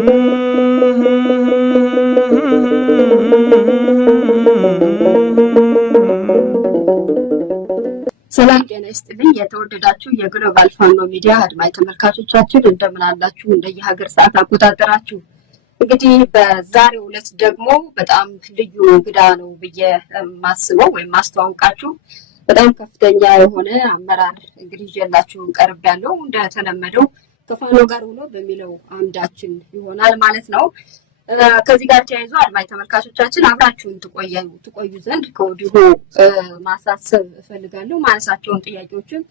ሰላም ጤና ይስጥልኝ። የተወደዳችሁ የግሎባል ፋኖ ሚዲያ አድማጭ ተመልካቾቻችን እንደምን አላችሁ? እንደየሀገር ሰዓት አቆጣጠራችሁ። እንግዲህ በዛሬው ዕለት ደግሞ በጣም ልዩ እንግዳ ነው ብዬ ማስበው ወይም ማስተዋወቃችሁ በጣም ከፍተኛ የሆነ አመራር እንግዲህ ይዤላችሁ ቀርብ ያለው እንደተለመደው ከፋኖ ጋር ሆኖ በሚለው አምዳችን ይሆናል ማለት ነው። ከዚህ ጋር ተያይዞ አድማጭ ተመልካቾቻችን አብራችሁን ትቆዩ ዘንድ ከወዲሁ ማሳሰብ እፈልጋለሁ። ማነሳቸውን ጥያቄዎችን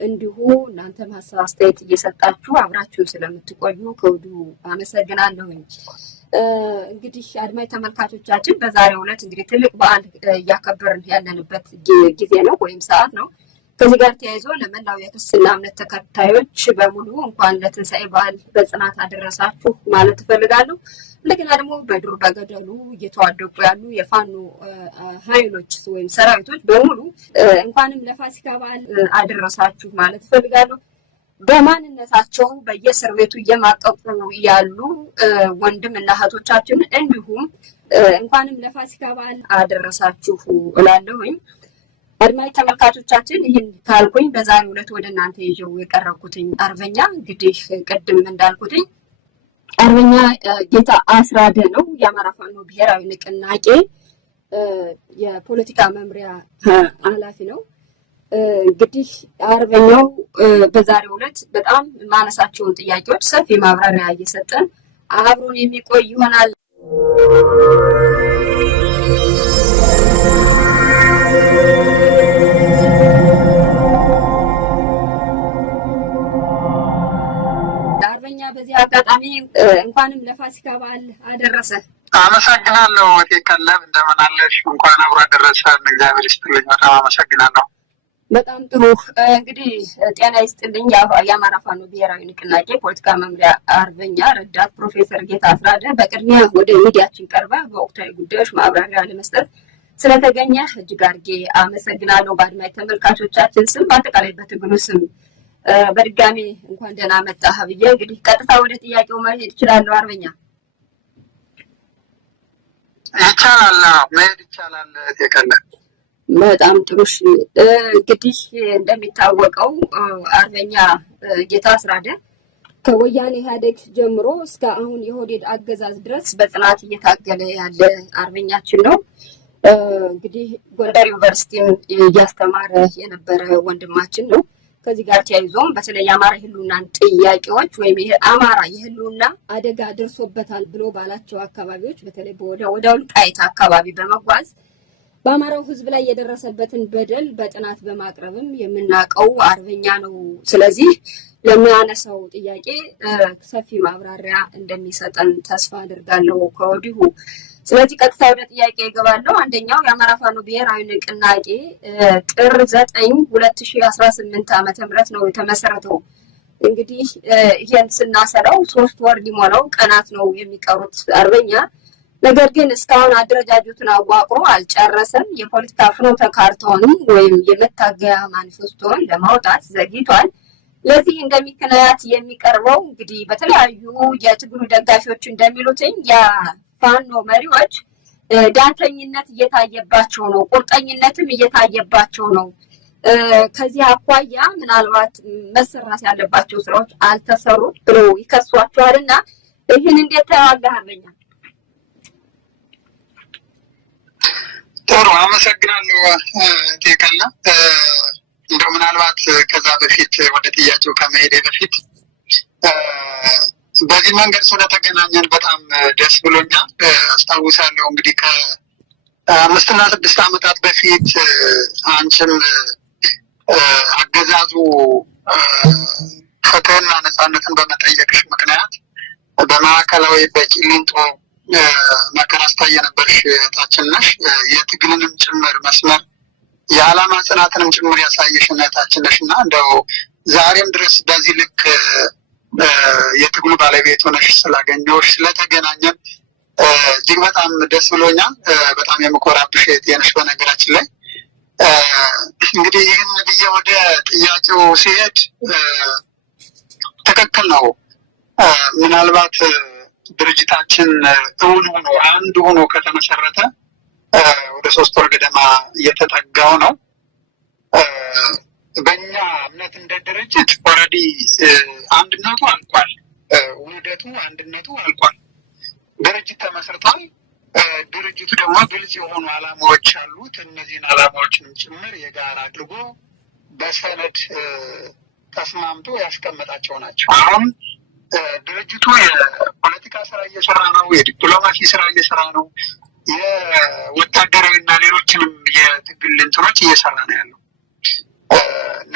እንዲሁ እናንተም ሀሳብ አስተያየት እየሰጣችሁ አብራችሁን ስለምትቆዩ ከወዲሁ አመሰግናለሁኝ። እንግዲህ አድማጭ ተመልካቾቻችን በዛሬው ዕለት እንግዲህ ትልቅ በዓል እያከበርን ያለንበት ጊዜ ነው ወይም ሰዓት ነው። ከዚህ ጋር ተያይዞ ለመላው የክርስትና እምነት ተከታዮች በሙሉ እንኳን ለትንሣኤ በዓል በጽናት አደረሳችሁ ማለት እፈልጋለሁ። እንደገና ደግሞ በዱር በገደሉ እየተዋደቁ ያሉ የፋኖ ኃይሎች ወይም ሰራዊቶች በሙሉ እንኳንም ለፋሲካ በዓል አደረሳችሁ ማለት እፈልጋለሁ። በማንነታቸው በየእስር ቤቱ እየማቀቁ ያሉ ወንድም እና እህቶቻችን እንዲሁም እንኳንም ለፋሲካ በዓል አደረሳችሁ እላለሁኝ። አድማጭ ተመልካቾቻችን ይህን ካልኩኝ በዛሬው ዕለት ወደ እናንተ ይዤው የቀረብኩትኝ አርበኛ እንግዲህ ቅድም እንዳልኩትኝ አርበኛ ጌታ አስራደ ነው። የአማራ ፋኖ ብሔራዊ ንቅናቄ የፖለቲካ መምሪያ ኃላፊ ነው። እንግዲህ አርበኛው በዛሬው ዕለት በጣም ማነሳቸውን ጥያቄዎች ሰፊ ማብራሪያ እየሰጠን አብሮን የሚቆይ ይሆናል። በዚህ አጋጣሚ እንኳንም ለፋሲካ በዓል አደረሰ። አመሰግናለሁ። ወቴከለም እንደምን አለሽ? እንኳን አብሮ አደረሰን። እግዚአብሔር ይስጥልኝ። በጣም አመሰግናለሁ። በጣም ጥሩ። እንግዲህ ጤና ይስጥልኝ። የአማራ ፋኖ ብሔራዊ ንቅናቄ ፖለቲካ መምሪያ አርበኛ ረዳት ፕሮፌሰር ጌታ አስራደ፣ በቅድሚያ ወደ ሚዲያችን ቀርባ በወቅታዊ ጉዳዮች ማብራሪያ ለመስጠት ስለተገኘ እጅግ አድርጌ አመሰግናለሁ። በአድማጭ ተመልካቾቻችን ስም በአጠቃላይ በትግሉ ስም በድጋሚ እንኳን ደህና መጣህ ብዬ እንግዲህ ቀጥታ ወደ ጥያቄው መሄድ እችላለሁ። አርበኛ ይቻላል፣ መሄድ ይቻላል። ተከለ በጣም ጥሩ። እንግዲህ እንደሚታወቀው አርበኛ ጌታ አስራደ ከወያኔ ኢህአዴግ ጀምሮ እስከ አሁን የኦህዴድ አገዛዝ ድረስ በጽናት እየታገለ ያለ አርበኛችን ነው። እንግዲህ ጎንደር ዩኒቨርሲቲም እያስተማረ የነበረ ወንድማችን ነው። ከዚህ ጋር ተያይዞም በተለይ የአማራ የህልውናን ጥያቄዎች ወይም አማራ የህልውና አደጋ ደርሶበታል ብሎ ባላቸው አካባቢዎች በተለይ ወደ ወልቃይት አካባቢ በመጓዝ በአማራው ህዝብ ላይ የደረሰበትን በደል በጥናት በማቅረብም የምናውቀው አርበኛ ነው። ስለዚህ ለሚያነሳው ጥያቄ ሰፊ ማብራሪያ እንደሚሰጠን ተስፋ አድርጋለሁ ከወዲሁ። ስለዚህ ቀጥታ ወደ ጥያቄ ይገባለሁ። አንደኛው የአማራ ፋኖ ብሔራዊ ንቅናቄ ጥር 9 2018 ዓ.ም ነው የተመሰረተው። እንግዲህ ይሄን ስናሰራው 3 ወር ሊሞላው ቀናት ነው የሚቀሩት አርበኛ። ነገር ግን እስካሁን አደረጃጀቱን አዋቅሮ አልጨረሰም። የፖለቲካ ፍኖተ ካርታውን ወይም የመታገያ ማኒፌስቶን ለማውጣት ዘግይቷል። ለዚህ እንደምክንያት የሚቀርበው እንግዲህ በተለያዩ የትግሉ ደጋፊዎች እንደሚሉትኝ ፋኖ መሪዎች ዳተኝነት እየታየባቸው ነው፣ ቁርጠኝነትም እየታየባቸው ነው። ከዚህ አኳያ ምናልባት መሰራት ያለባቸው ስራዎች አልተሰሩም ብለው ይከሷቸዋልና ይህን እንዴት ታያለህ አርበኛ? ጥሩ አመሰግናለሁ። ተከለ እንደው ምናልባት ከዛ በፊት ወደ ጥያቄው ከመሄዴ በፊት በዚህ መንገድ ስለተገናኘን በጣም ደስ ብሎኛል። አስታውሳለሁ እንግዲህ ከ5 እና 6 ዓመታት በፊት አንቺም አገዛዙ ፍትህና ነፃነትን በመጠየቅሽ ምክንያት በማዕከላዊ በቂሊንጦ መከራ ስታይ የነበርሽ እህታችን ነሽ። የትግልንም ጭምር መስመር የዓላማ ጽናትንም ጭምር ያሳየሽ እህታችን ነሽ እና እንደው ዛሬም ድረስ በዚህ ልክ የትግሉ ባለቤት ሆነሽ ስላገኘሁሽ ስለተገናኘን እጅግ በጣም ደስ ብሎኛል። በጣም የምኮራብሽ እህቴ ነሽ። በነገራችን ላይ እንግዲህ ይህን ብዬ ወደ ጥያቄው ሲሄድ ትክክል ነው። ምናልባት ድርጅታችን እውን ሆኖ አንድ ሆኖ ከተመሰረተ ወደ 3 ወር ገደማ እየተጠጋው ነው። በእኛ እምነት እንደ ድርጅት ኦልሬዲ አንድነቱ አልቋል። ውህደቱ አንድነቱ አልቋል። ድርጅት ተመስርቷል። ድርጅቱ ደግሞ ግልጽ የሆኑ ዓላማዎች አሉት። እነዚህን ዓላማዎችን ጭምር የጋራ አድርጎ በሰነድ ተስማምቶ ያስቀመጣቸው ናቸው። አሁን ድርጅቱ የፖለቲካ ስራ እየሰራ ነው። የዲፕሎማሲ ስራ እየሰራ ነው። የወታደራዊ እና ሌሎችንም የትግል እንትኖች እየሰራ ነው ያለው።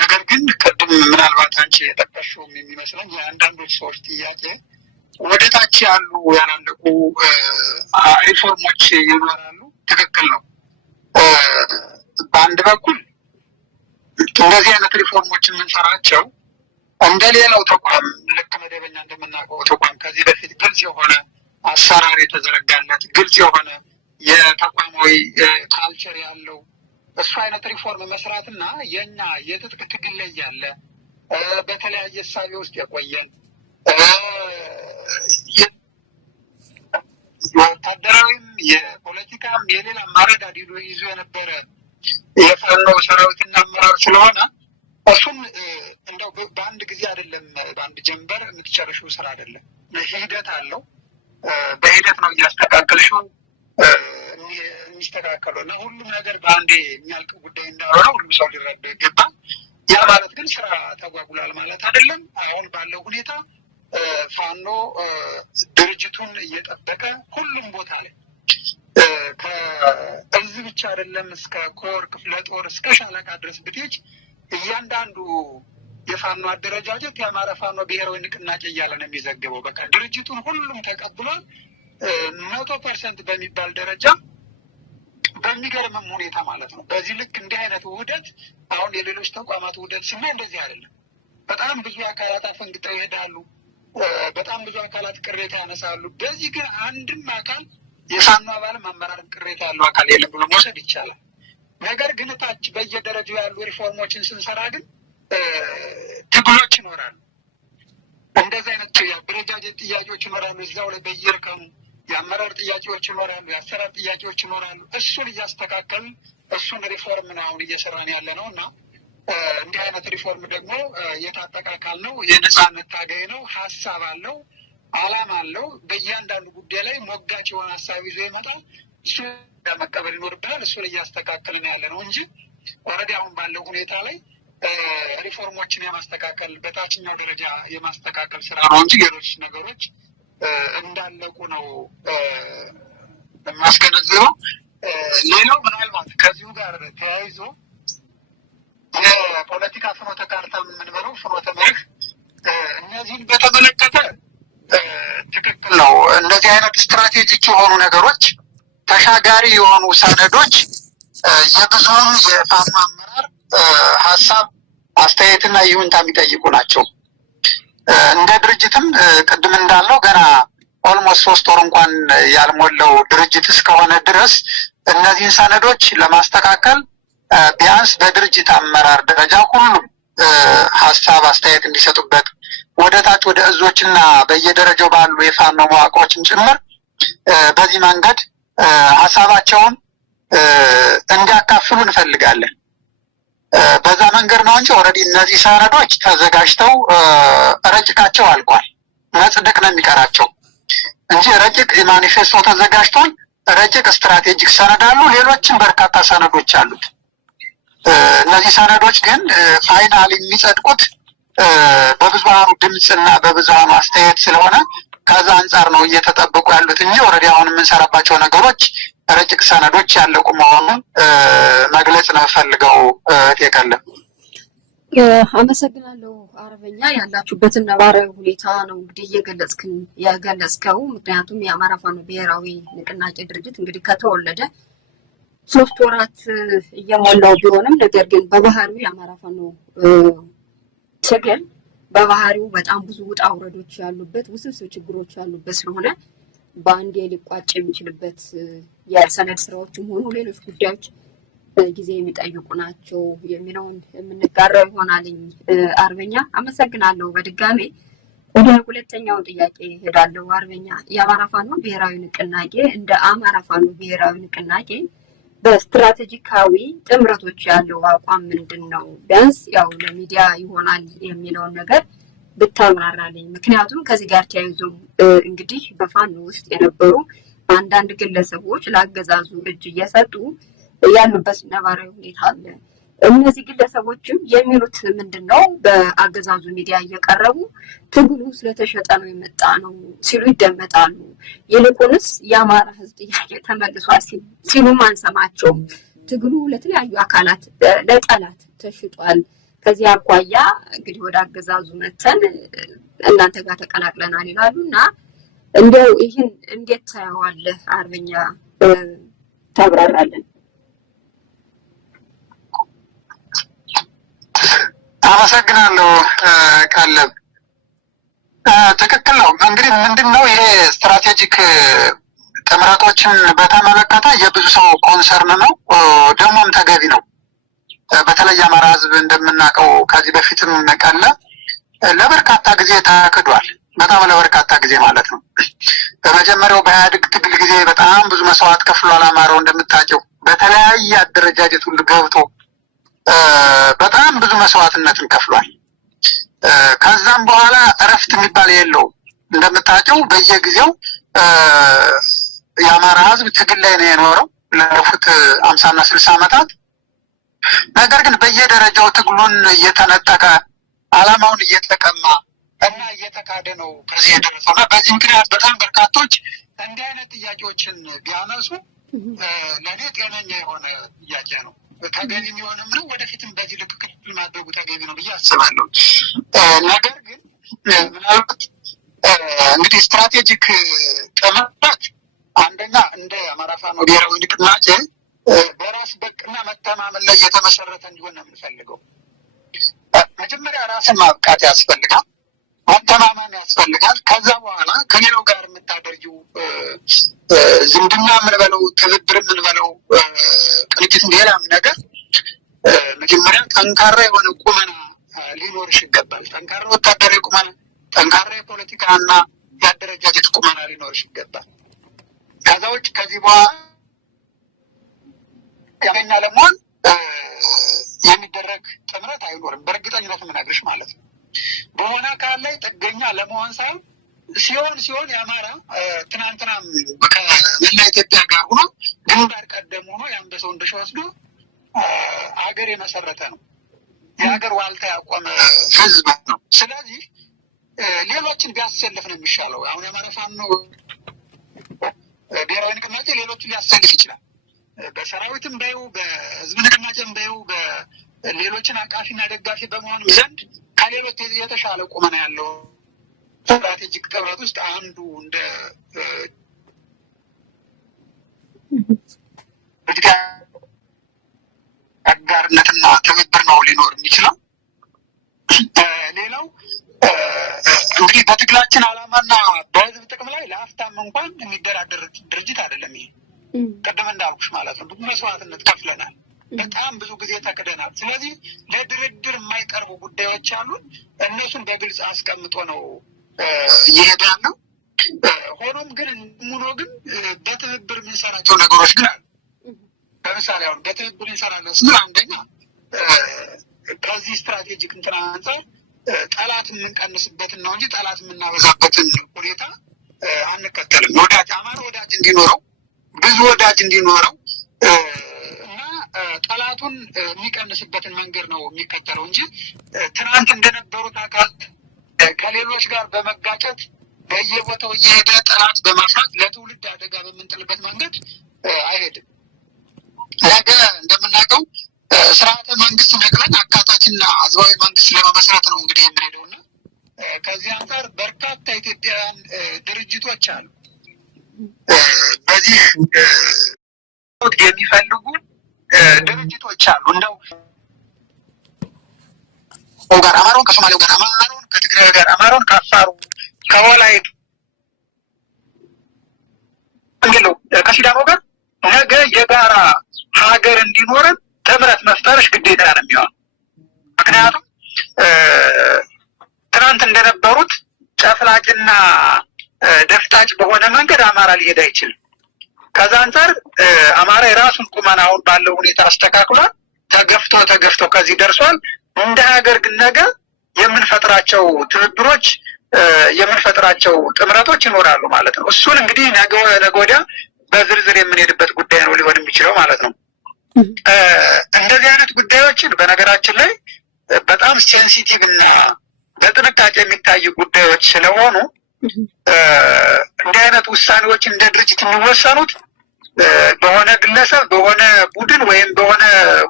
ነገር ግን ቅድም ምናልባት አንቺ የጠቀሽውም የሚመስለኝ የአንዳንዶች ሰዎች ጥያቄ ወደ ታች ያሉ ያላለቁ ሪፎርሞች ይኖራሉ። ትክክል ነው። በአንድ በኩል እንደዚህ አይነት ሪፎርሞች የምንሰራቸው እንደ ሌላው ተቋም ልክ መደበኛ እንደምናውቀው ተቋም ከዚህ በፊት ግልጽ የሆነ አሰራር የተዘረጋለት ግልጽ የሆነ የተቋማዊ ካልቸር ያለው እሱ አይነት ሪፎርም መስራትና የኛ የትጥቅ ትግል ላይ ያለ በተለያየ እሳቤ ውስጥ የቆየን የወታደራዊም የፖለቲካም የሌላ ማረዳድ ይዞ የነበረ የፋኖ ሰራዊትና አመራር ስለሆነ እሱን እንደው በአንድ ጊዜ አይደለም በአንድ ጀንበር የምትጨርሺው ስራ አይደለም። ሂደት አለው። በሂደት ነው እያስተካከልሽው የሚስተካከለው እና ሁሉም ነገር በአንዴ የሚያልቅ ጉዳይ እንዳልሆነ ሁሉም ሰው ሊረዳው ይገባል። ያ ማለት ግን ስራ ተጓጉሏል ማለት አይደለም። አሁን ባለው ሁኔታ ፋኖ ድርጅቱን እየጠበቀ ሁሉም ቦታ ላይ ከእዝ ብቻ አይደለም እስከ ኮር ክፍለ ጦር እስከ ሻለቃ ድረስ ብትሄጅ እያንዳንዱ የፋኖ አደረጃጀት የአማራ ፋኖ ብሔራዊ ንቅናቄ እያለ ነው የሚዘግበው። በቃ ድርጅቱን ሁሉም ተቀብሏል 100% በሚባል ደረጃ በሚገርምም ሁኔታ ማለት ነው። በዚህ ልክ እንዲህ አይነት ውህደት አሁን የሌሎች ተቋማት ውህደት ስናይ እንደዚህ አይደለም። በጣም ብዙ አካላት አፈንግጠው ይሄዳሉ። በጣም ብዙ አካላት ቅሬታ ያነሳሉ። በዚህ ግን አንድም አካል የፋኖ አባልም አመራርም ቅሬታ ያለው አካል የለም ብሎ መውሰድ ይቻላል። ነገር ግን ታች በየደረጃው ያሉ ሪፎርሞችን ስንሰራ ግን ትግሎች ይኖራሉ። እንደዚህ አይነት የአደረጃጀት ጥያቄዎች ይኖራሉ። እዛው ላይ በየእርከኑ የአመራር ጥያቄዎች ይኖራሉ። የአሰራር ጥያቄዎች ይኖራሉ። እሱን እያስተካከልን እሱን ሪፎርም ነው አሁን እየሰራን ያለ ነው እና እንዲህ አይነት ሪፎርም ደግሞ የታጠቀ አካል ነው። የነጻነት ታጋይ ነው። ሀሳብ አለው። አላማ አለው። በእያንዳንዱ ጉዳይ ላይ ሞጋች የሆነ ሀሳብ ይዞ ይመጣል። እሱ መቀበል ይኖርብናል። እሱን እያስተካከልን ያለ ነው እንጂ ኦልሬዲ አሁን ባለው ሁኔታ ላይ ሪፎርሞችን የማስተካከል በታችኛው ደረጃ የማስተካከል ስራ ነው እንጂ ሌሎች ነገሮች እንዳለቁ ነው የማስገነዝበው። ሌላው ምናልባት ከዚሁ ጋር ተያይዞ የፖለቲካ ፍኖተ ካርታ የምንበለው ፍኖተ መርህ እነዚህን በተመለከተ ትክክል ነው። እነዚህ አይነት ስትራቴጂክ የሆኑ ነገሮች ተሻጋሪ የሆኑ ሰነዶች የብዙውን የፋኖ አመራር ሀሳብ አስተያየትና ይሁንታ የሚጠይቁ ናቸው። እንደ ድርጅትም ቅድም እንዳለው ገና ኦልሞስት 3 ወር እንኳን ያልሞላው ድርጅት እስከሆነ ድረስ እነዚህን ሰነዶች ለማስተካከል ቢያንስ በድርጅት አመራር ደረጃ ሁሉም ሀሳብ አስተያየት እንዲሰጡበት ወደ ታች ወደ እዞችና በየደረጃው ባሉ የፋኖ መዋቅሮችን ጭምር በዚህ መንገድ ሀሳባቸውን እንዲያካፍሉ እንፈልጋለን። በዛ መንገድ ነው እንጂ ኦልሬዲ እነዚህ ሰነዶች ተዘጋጅተው ረቂቃቸው አልቋል። መጽደቅ ነው የሚቀራቸው እንጂ ረቂቅ ማኒፌስቶ ተዘጋጅቷል። ረቂቅ ስትራቴጂክ ሰነድ አሉ። ሌሎችም በርካታ ሰነዶች አሉት። እነዚህ ሰነዶች ግን ፋይናል የሚጸድቁት በብዙሃኑ ድምፅና በብዙሃኑ አስተያየት ስለሆነ ከዛ አንጻር ነው እየተጠበቁ ያሉት እንጂ ኦልሬዲ አሁን የምንሰራባቸው ነገሮች ረቂቅ ሰነዶች ያለቁ መሆኑን መግለጽ ነው ፈልገው የቀለም። አመሰግናለሁ አርበኛ። ያላችሁበትን ነባራዊ ሁኔታ ነው እንግዲህ የገለጽከው። ምክንያቱም የአማራ ፋኖ ብሔራዊ ንቅናቄ ድርጅት እንግዲህ ከተወለደ 3 ወራት እየሞላው ቢሆንም ነገር ግን በባህሪው የአማራ ፋኖ ትግል በባህሪው በጣም ብዙ ውጣ ውረዶች ያሉበት ውስብስብ ችግሮች ያሉበት ስለሆነ በአንዴ ሊቋጭ የሚችልበት የሰነድ ስራዎችም ሆኑ ሌሎች ጉዳዮች ጊዜ የሚጠይቁ ናቸው የሚለውን የምንጋራው ይሆናልኝ። አርበኛ አመሰግናለሁ በድጋሜ። ወደ ሁለተኛው ጥያቄ ሄዳለሁ። አርበኛ የአማራ ፋኖ ብሔራዊ ንቅናቄ እንደ አማራ ፋኖ ብሔራዊ ንቅናቄ በስትራቴጂካዊ ጥምረቶች ያለው አቋም ምንድን ነው? ቢያንስ ያው ለሚዲያ ይሆናል የሚለውን ነገር ብታብራራልኝ። ምክንያቱም ከዚህ ጋር ተያይዞ እንግዲህ በፋኖ ውስጥ የነበሩ አንዳንድ ግለሰቦች ለአገዛዙ እጅ እየሰጡ ያሉበት ነባራዊ ሁኔታ አለ። እነዚህ ግለሰቦችም የሚሉት ምንድን ነው? በአገዛዙ ሚዲያ እየቀረቡ ትግሉ ስለተሸጠ ነው የመጣ ነው ሲሉ ይደመጣሉ። ይልቁንስ የአማራ ሕዝብ ጥያቄ ተመልሷል ሲሉም አንሰማቸውም። ትግሉ ለተለያዩ አካላት ለጠላት ተሽጧል። ከዚህ አኳያ እንግዲህ ወደ አገዛዙ መተን እናንተ ጋር ተቀላቅለናል ይላሉ እና እንደው ይህን እንዴት ታየዋለህ አርበኛ? ታብራራለን። አመሰግናለሁ ቃለብ። ትክክል ነው። እንግዲህ ምንድነው ይሄ ስትራቴጂክ ጥምረቶችን በተመለከተ የብዙ ሰው ኮንሰርን ነው፣ ደግሞም ተገቢ ነው። በተለይ አማራ ህዝብ እንደምናውቀው ከዚህ በፊትም ቀለ ለበርካታ ጊዜ ተክዷል። በጣም ለበርካታ ጊዜ ማለት ነው። በመጀመሪያው በኢህአዴግ ትግል ጊዜ በጣም ብዙ መስዋዕት ከፍሏል። አማራው እንደምታውቀው በተለያየ አደረጃጀት ሁሉ ገብቶ በጣም ብዙ መስዋዕትነትን ከፍሏል። ከዛም በኋላ እረፍት የሚባል የለውም። እንደምታውቀው በየጊዜው የአማራ ህዝብ ትግል ላይ ነው የኖረው ላለፉት 50 እና 60 ዓመታት። ነገር ግን በየደረጃው ትግሉን እየተነጠቀ ዓላማውን እየተቀማ እና እየተካደ ነው ከዚህ የደረሰው እና በዚህ ምክንያት በጣም በርካቶች እንዲህ አይነት ጥያቄዎችን ቢያነሱ ለእኔ ጤነኛ የሆነ ጥያቄ ነው። ተገቢ የሚሆንም ነው። ወደፊትም በዚህ ልክ ክትትል ማድረጉ ተገቢ ነው ብዬ አስባለሁ። ነገር ግን ምናልባት እንግዲህ ስትራቴጂክ ጥምረት አንደኛ እንደ አማራ ፋኖ ብሔራዊ ንቅናቄ በራስ በቅና መተማመን ላይ የተመሰረተ እንዲሆን ነው የምንፈልገው። መጀመሪያ ራስን ማብቃት ያስፈልጋል፣ መተማመን ያስፈልጋል። ከዛ በኋላ ከሌላው ጋር የምታደርጊው ዝምድና የምንበለው ትብብር የምንበለው ቅንጅት ሌላም ነገር መጀመሪያ ጠንካራ የሆነ ቁመና ሊኖርሽ ይገባል። ጠንካራ ወታደራዊ ቁመና፣ ጠንካራ የፖለቲካ እና የአደረጃጀት ቁመና ሊኖርሽ ይገባል። ከዛ ውጭ ከዚህ በኋላ ያገኛ ለመሆን የሚደረግ ጥምረት አይኖርም። በእርግጠኝነት የምነግርሽ ማለት ነው። በሆነ አካል ላይ ጥገኛ ለመሆን ሳይሆን ሲሆን የአማራ ትናንትናም ከመላ ኢትዮጵያ ጋር ሆኖ ግንባር ቀደም ሆኖ የአንበሳው እንደሽ ወስዶ ሀገር የመሰረተ ነው። የሀገር ዋልታ ያቆመ ህዝብ ነው። ስለዚህ ሌሎችን ቢያሰልፍ ነው የሚሻለው። አሁን የአማራ ፋኖ ብሔራዊ ንቅናቄ ሌሎችን ሊያሰልፍ ይችላል። በሰራዊትም በይው በህዝብ ንቅናቄም በይው በሌሎችን አቃፊና ደጋፊ በመሆንም ዘንድ ከሌሎች የተሻለ ቁመና ያለው ስትራቴጂክ ጥምረት ውስጥ አንዱ እንደ አጋርነትና ትብብር ነው ሊኖር የሚችለው። ሌላው እንግዲህ በትግላችን ዓላማና በህዝብ ጥቅም ላይ ለአፍታም እንኳን የሚደራደር ድርጅት አይደለም ይሄ። ቅድም እንዳልኩሽ ማለት ነው። ብዙ መስዋዕትነት ከፍለናል። በጣም ብዙ ጊዜ ተክደናል። ስለዚህ ለድርድር የማይቀርቡ ጉዳዮች አሉን። እነሱን በግልጽ አስቀምጦ ነው እየሄደ ያለው። ሆኖም ግን ሙሉ ግን በትብብር የምንሰራቸው ነገሮች ግን አሉ። ለምሳሌ አሁን በትብብር እንሰራለን ስንል አንደኛ ከዚህ ስትራቴጂክ እንትና አንጻር ጠላት የምንቀንስበትን ነው እንጂ ጠላት የምናበዛበትን ሁኔታ አንከተልም። ወዳጅ አማራ ወዳጅ እንዲኖረው ብዙ ወዳጅ እንዲኖረው እና ጠላቱን የሚቀንስበትን መንገድ ነው የሚከተለው እንጂ ትናንት እንደነበሩት አካል ከሌሎች ጋር በመጋጨት በየቦታው እየሄደ ጠላት በማፍራት ለትውልድ አደጋ በምንጥልበት መንገድ አይሄድም። ነገ እንደምናውቀው ስርዓተ መንግስት ነቅለን አካታችና ህዝባዊ መንግስት ለመመስረት ነው እንግዲህ የምንሄደው እና ከዚህ አንጻር በርካታ ኢትዮጵያውያን ድርጅቶች አሉ። በዚህ የሚፈልጉ ድርጅቶች አሉ። እንደው ጋር አማራውን ከሶማሌው ጋር አማራውን ከትግራይ ጋር አማራውን ከአፋሩ ከወላይቱ እንግዲህ ከሲዳሞ ጋር ነገ የጋራ ሀገር እንዲኖረን ጥምረት መፍጠርሽ ግዴታ ነው የሚሆነው። ምክንያቱም ትናንት እንደነበሩት ጨፍ ደፍጣጭ በሆነ መንገድ አማራ ሊሄድ አይችልም። ከዛ አንጻር አማራ የራሱን ቁመና አሁን ባለው ሁኔታ አስተካክሏል። ተገፍቶ ከዚህ ደርሷል። እንደ ሀገር ግን ነገ የምንፈጥራቸው ትብብሮች የምንፈጥራቸው ጥምረቶች ይኖራሉ ማለት ነው። እሱን እንግዲህ ነገ ወዲያ በዝርዝር የምንሄድበት ጉዳይ ነው ሊሆን የሚችለው ማለት ነው። እንደዚህ አይነት ጉዳዮችን በነገራችን ላይ በጣም ሴንሲቲቭ እና በጥንቃቄ የሚታዩ ጉዳዮች ስለሆኑ እንዲህ አይነት ውሳኔዎች እንደ ድርጅት የሚወሰኑት በሆነ ግለሰብ በሆነ ቡድን ወይም በሆነ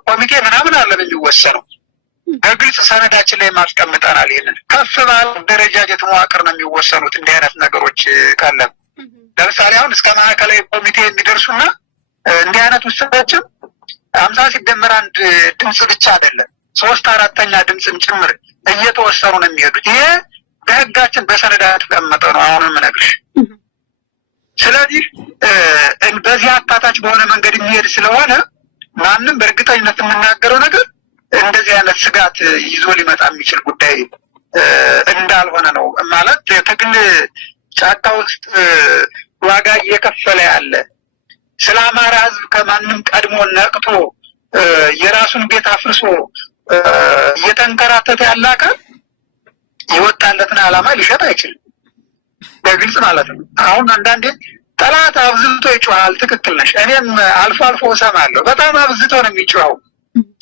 ኮሚቴ ምናምን አለም የሚወሰነው። በግልጽ ሰነዳችን ላይ ማስቀምጠናል። ይህንን ከፍ ባለ ደረጃጀት መዋቅር ነው የሚወሰኑት እንዲህ አይነት ነገሮች ካለም ለምሳሌ አሁን እስከ ማዕከላዊ ኮሚቴ የሚደርሱና እንዲህ አይነት ውሳኔዎችም 50 ሲደመር 1 ድምፅ ብቻ አይደለም 3/4 ድምፅም ጭምር እየተወሰኑ ነው የሚሄዱት። ይሄ በህጋችን በሰነዳ የተቀመጠ ነው አሁን የምነግርሽ። ስለዚህ በዚህ አካታች በሆነ መንገድ የሚሄድ ስለሆነ ማንም በእርግጠኝነት የምናገረው ነገር እንደዚህ አይነት ስጋት ይዞ ሊመጣ የሚችል ጉዳይ እንዳልሆነ ነው። ማለት ትግል ጫካ ውስጥ ዋጋ እየከፈለ ያለ ስለ አማራ ህዝብ ከማንም ቀድሞ ነቅቶ የራሱን ቤት አፍርሶ እየተንከራተተ ያለ አካል የወጣለትን ዓላማ ሊሸጥ አይችልም። በግልጽ ማለት ነው። አሁን አንዳንዴ ጠላት አብዝቶ ይጮሃል። ትክክል ነሽ። እኔም አልፎ አልፎ እሰማለሁ። በጣም አብዝቶ ነው የሚጮኸው።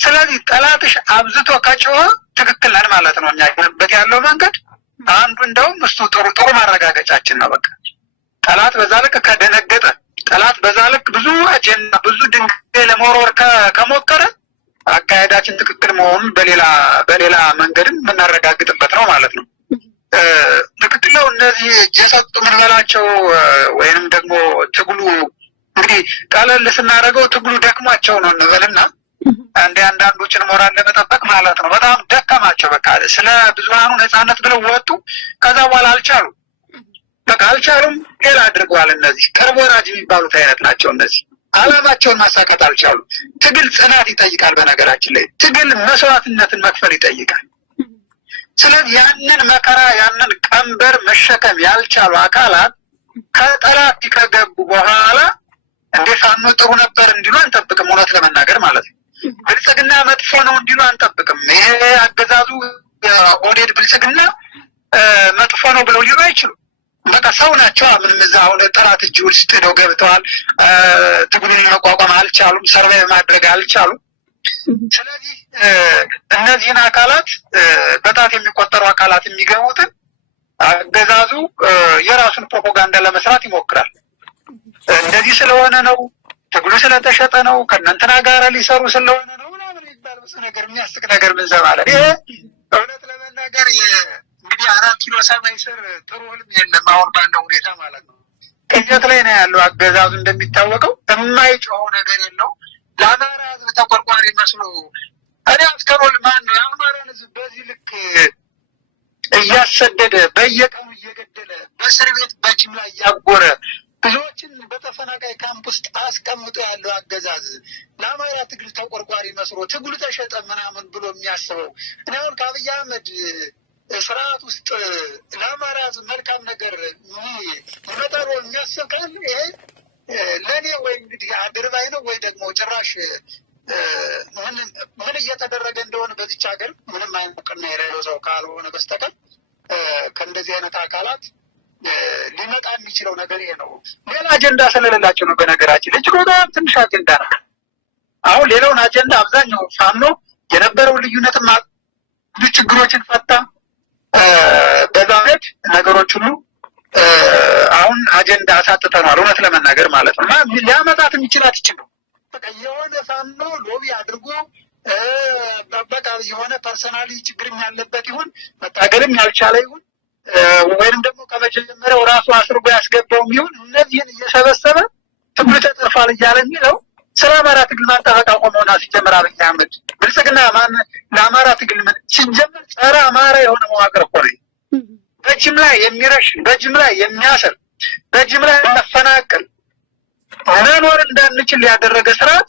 ስለዚህ ጠላትሽ አብዝቶ ከጮኸ ትክክል ነን ማለት ነው። እኛ በት ያለው መንገድ አንዱ እንደውም እሱ ጥሩ ማረጋገጫችን ነው። በቃ ጠላት በዛ ልክ ከደነገጠ፣ ጠላት በዛ ልክ ብዙ አጀንዳ ብዙ ድንጋይ ለመወርወር ከሞከረ አካሄዳችን ትክክል መሆኑን በሌላ መንገድም የምናረጋግጥበት ነው ማለት ነው። ትክክል ነው። እነዚህ የሰጡ የምንበላቸው ወይንም ደግሞ ትግሉ እንግዲህ ቀለል ስናደርገው ትግሉ ደክሟቸው ነው እንበልና አንዳንዶችን ሞራል ለመጠበቅ ማለት ነው። በጣም ደከማቸው። በቃ ስለ ብዙሃኑ ነፃነት ብለው ወጡ። ከዛ በኋላ አልቻሉም። በቃ አልቻሉም። ሌላ አድርገዋል። እነዚህ ቅርብ ወራጅ የሚባሉት አይነት ናቸው። እነዚህ ዓላማቸውን ማሳካት አልቻሉም። ትግል ጽናት ይጠይቃል። በነገራችን ላይ ትግል መስዋዕትነትን መክፈል ይጠይቃል። ስለዚህ ያንን መከራ ያንን ቀንበር መሸከም ያልቻሉ አካላት ከጠላት ከገቡ በኋላ እንደ ፋኖ ጥሩ ነበር እንዲሉ አንጠብቅም። እውነት ለመናገር ማለት ነው። ብልጽግና መጥፎ ነው እንዲሉ አንጠብቅም። ይሄ አገዛዙ ኦህዴድ ብልጽግና መጥፎ ነው ብለው ሊሉ አይችሉም። በቃ ሰው ናቸው። ምንም እዛ አሁን ጠላት እጅ ውስጥ ሄደው ገብተዋል። ትግሉን መቋቋም አልቻሉም። ሰርቫይቭ ማድረግ አልቻሉም። ስለዚህ እነዚህን አካላት በጣት የሚቆጠሩ አካላት የሚገቡትን አገዛዙ የራሱን ፕሮፓጋንዳ ለመስራት ይሞክራል። እንደዚህ ስለሆነ ነው፣ ትግሉ ስለተሸጠ ነው፣ ከእነንትና ጋር ሊሰሩ ስለሆነ ነው ምናምን የሚባል ብዙ ነገር የሚያስቅ ነገር ምን ዘማለን። ይሄ እውነት ለመናገር እንግዲህ 4 ኪሎ ሰማይ ስር ጥሩ ህልም የለም አሁን ባለው ሁኔታ ማለት ነው። ቅዠት ላይ ነው ያለው አገዛዙ። እንደሚታወቀው የማይጮኸው ነገር የለው። ለአማራ ህዝብ ተቆርቋሪ መስሎ እኔ አስከሮል ማን ነው የአማራን ህዝብ በዚህ ልክ እያሰደደ በየቀኑ እየገደለ በእስር ቤት በጅምላ እያጎረ ብዙዎችን በተፈናቃይ ካምፕ ውስጥ አስቀምጦ ያለው አገዛዝ ለአማራ ትግል ተቆርቋሪ መስሎ ትግሉ ተሸጠ ምናምን ብሎ የሚያስበው እኔ አሁን ከአብይ አህመድ ስርዓት ውስጥ ለአማራ ህዝብ መልካም ነገር ይመጣል የሚያስብ ካለ ይሄ ለእኔ ወይ እንግዲህ አድርባይ ነው ወይ ደግሞ ጭራሽ ምን እየተደረገ እንደሆነ በዚች ሀገር ምንም አይነት እውቅና የሌለው ሰው ካልሆነ በስተቀር ከእንደዚህ አይነት አካላት ሊመጣ የሚችለው ነገር ይሄ ነው። ሌላ አጀንዳ ስለሌላቸው ነው። በነገራችን እጅግ በጣም ትንሽ አጀንዳ ነው። አሁን ሌላውን አጀንዳ አብዛኛው ፋኖ የነበረው ልዩነትም ብዙ ችግሮችን ፈታ። በዛ ሄድ ነገሮች ሁሉ አሁን አጀንዳ አሳጥተነዋል። እውነት ለመናገር ማለት ነው። ሊያመጣት የሚችላት ይችላል። በቃ የሆነ ፋኖ ሎቢ አድርጎ በቃ የሆነ ፐርሰናሊ ችግርም ያለበት ይሁን መታገልም ያልቻለ ይሁን ወይንም ደግሞ ከመጀመሪያው ራሱ አስርጎ ያስገባውም ይሁን እነዚህን እየሰበሰበ ትግሉ ተጠርፏል እያለ የሚለው ስለ አማራ ትግል ማንጠበቅ አቆመውና ሲጀምር አብይ አህመድ ብልጽግና ማን ለአማራ ትግል ምን ሲጀምር ጸረ አማራ የሆነ መዋቅር እኮ ነው። በጅምላ የሚረሽ በጅምላ የሚያስር በጅምላ የሚያፈናቅል መኖር እንዳንችል ያደረገ ስርዓት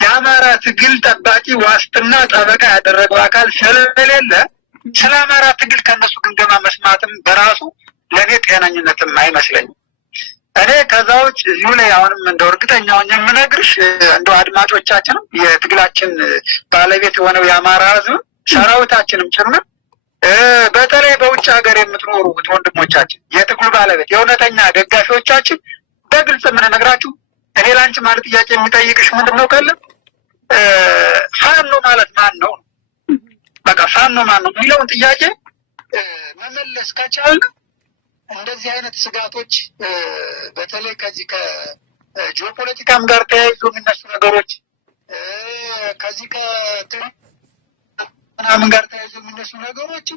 የአማራ ትግል ጠባቂ ዋስትና ጠበቃ ያደረገው አካል ስለሌለ ስለ አማራ ትግል ከነሱ ግምገማ መስማትም በራሱ ለእኔ ጤነኝነትም አይመስለኝም። እኔ ከዛዎች እዚሁ ላይ አሁንም እንደው እርግጠኛውን የምነግርሽ እንደው አድማጮቻችንም የትግላችን ባለቤት የሆነው የአማራ ህዝብ ሰራዊታችንም ጭምር በተለይ በውጭ ሀገር የምትኖሩ ወንድሞቻችን የትግሉ ባለቤት የእውነተኛ ደጋፊዎቻችን በግልጽ የምንነግራችሁ እኔ ላንቺ ማለት ጥያቄ የሚጠይቅሽ ምንድን ነው ካለ ፋኖ ማለት ማን ነው? በቃ ፋኖ ማን ነው የሚለውን ጥያቄ መመለስ ከቻልን እንደዚህ አይነት ስጋቶች በተለይ ከዚህ ከጂኦፖለቲካም ጋር ተያይዞ የሚነሱ ነገሮች ከዚህ ምናምን ጋር ተያይዞ የሚነሱ ነገሮች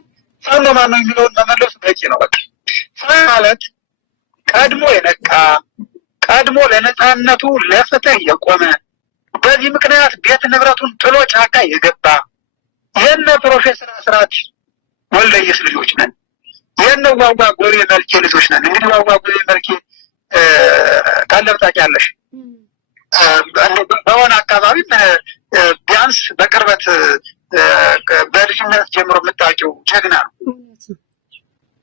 ፋኖ ማን ነው የሚለውን መመለሱ በቂ ነው። በቃ ፋኖ ማለት ቀድሞ የነቃ ቀድሞ ለነጻነቱ ለፍትህ የቆመ በዚህ ምክንያት ቤት ንብረቱን ጥሎ ጫካ የገባ የነ ፕሮፌሰር አስራት ወልደየስ ልጆች ነን። የነ ዋዋ ጎሬ መልኬ ልጆች ነን። እንግዲህ ዋዋ ጎሬ መልኬ ካለብ ታውቂያለሽ። በሆነ አካባቢ ቢያንስ በቅርበት በልጅነት ጀምሮ የምታውቂው ጀግና ነው።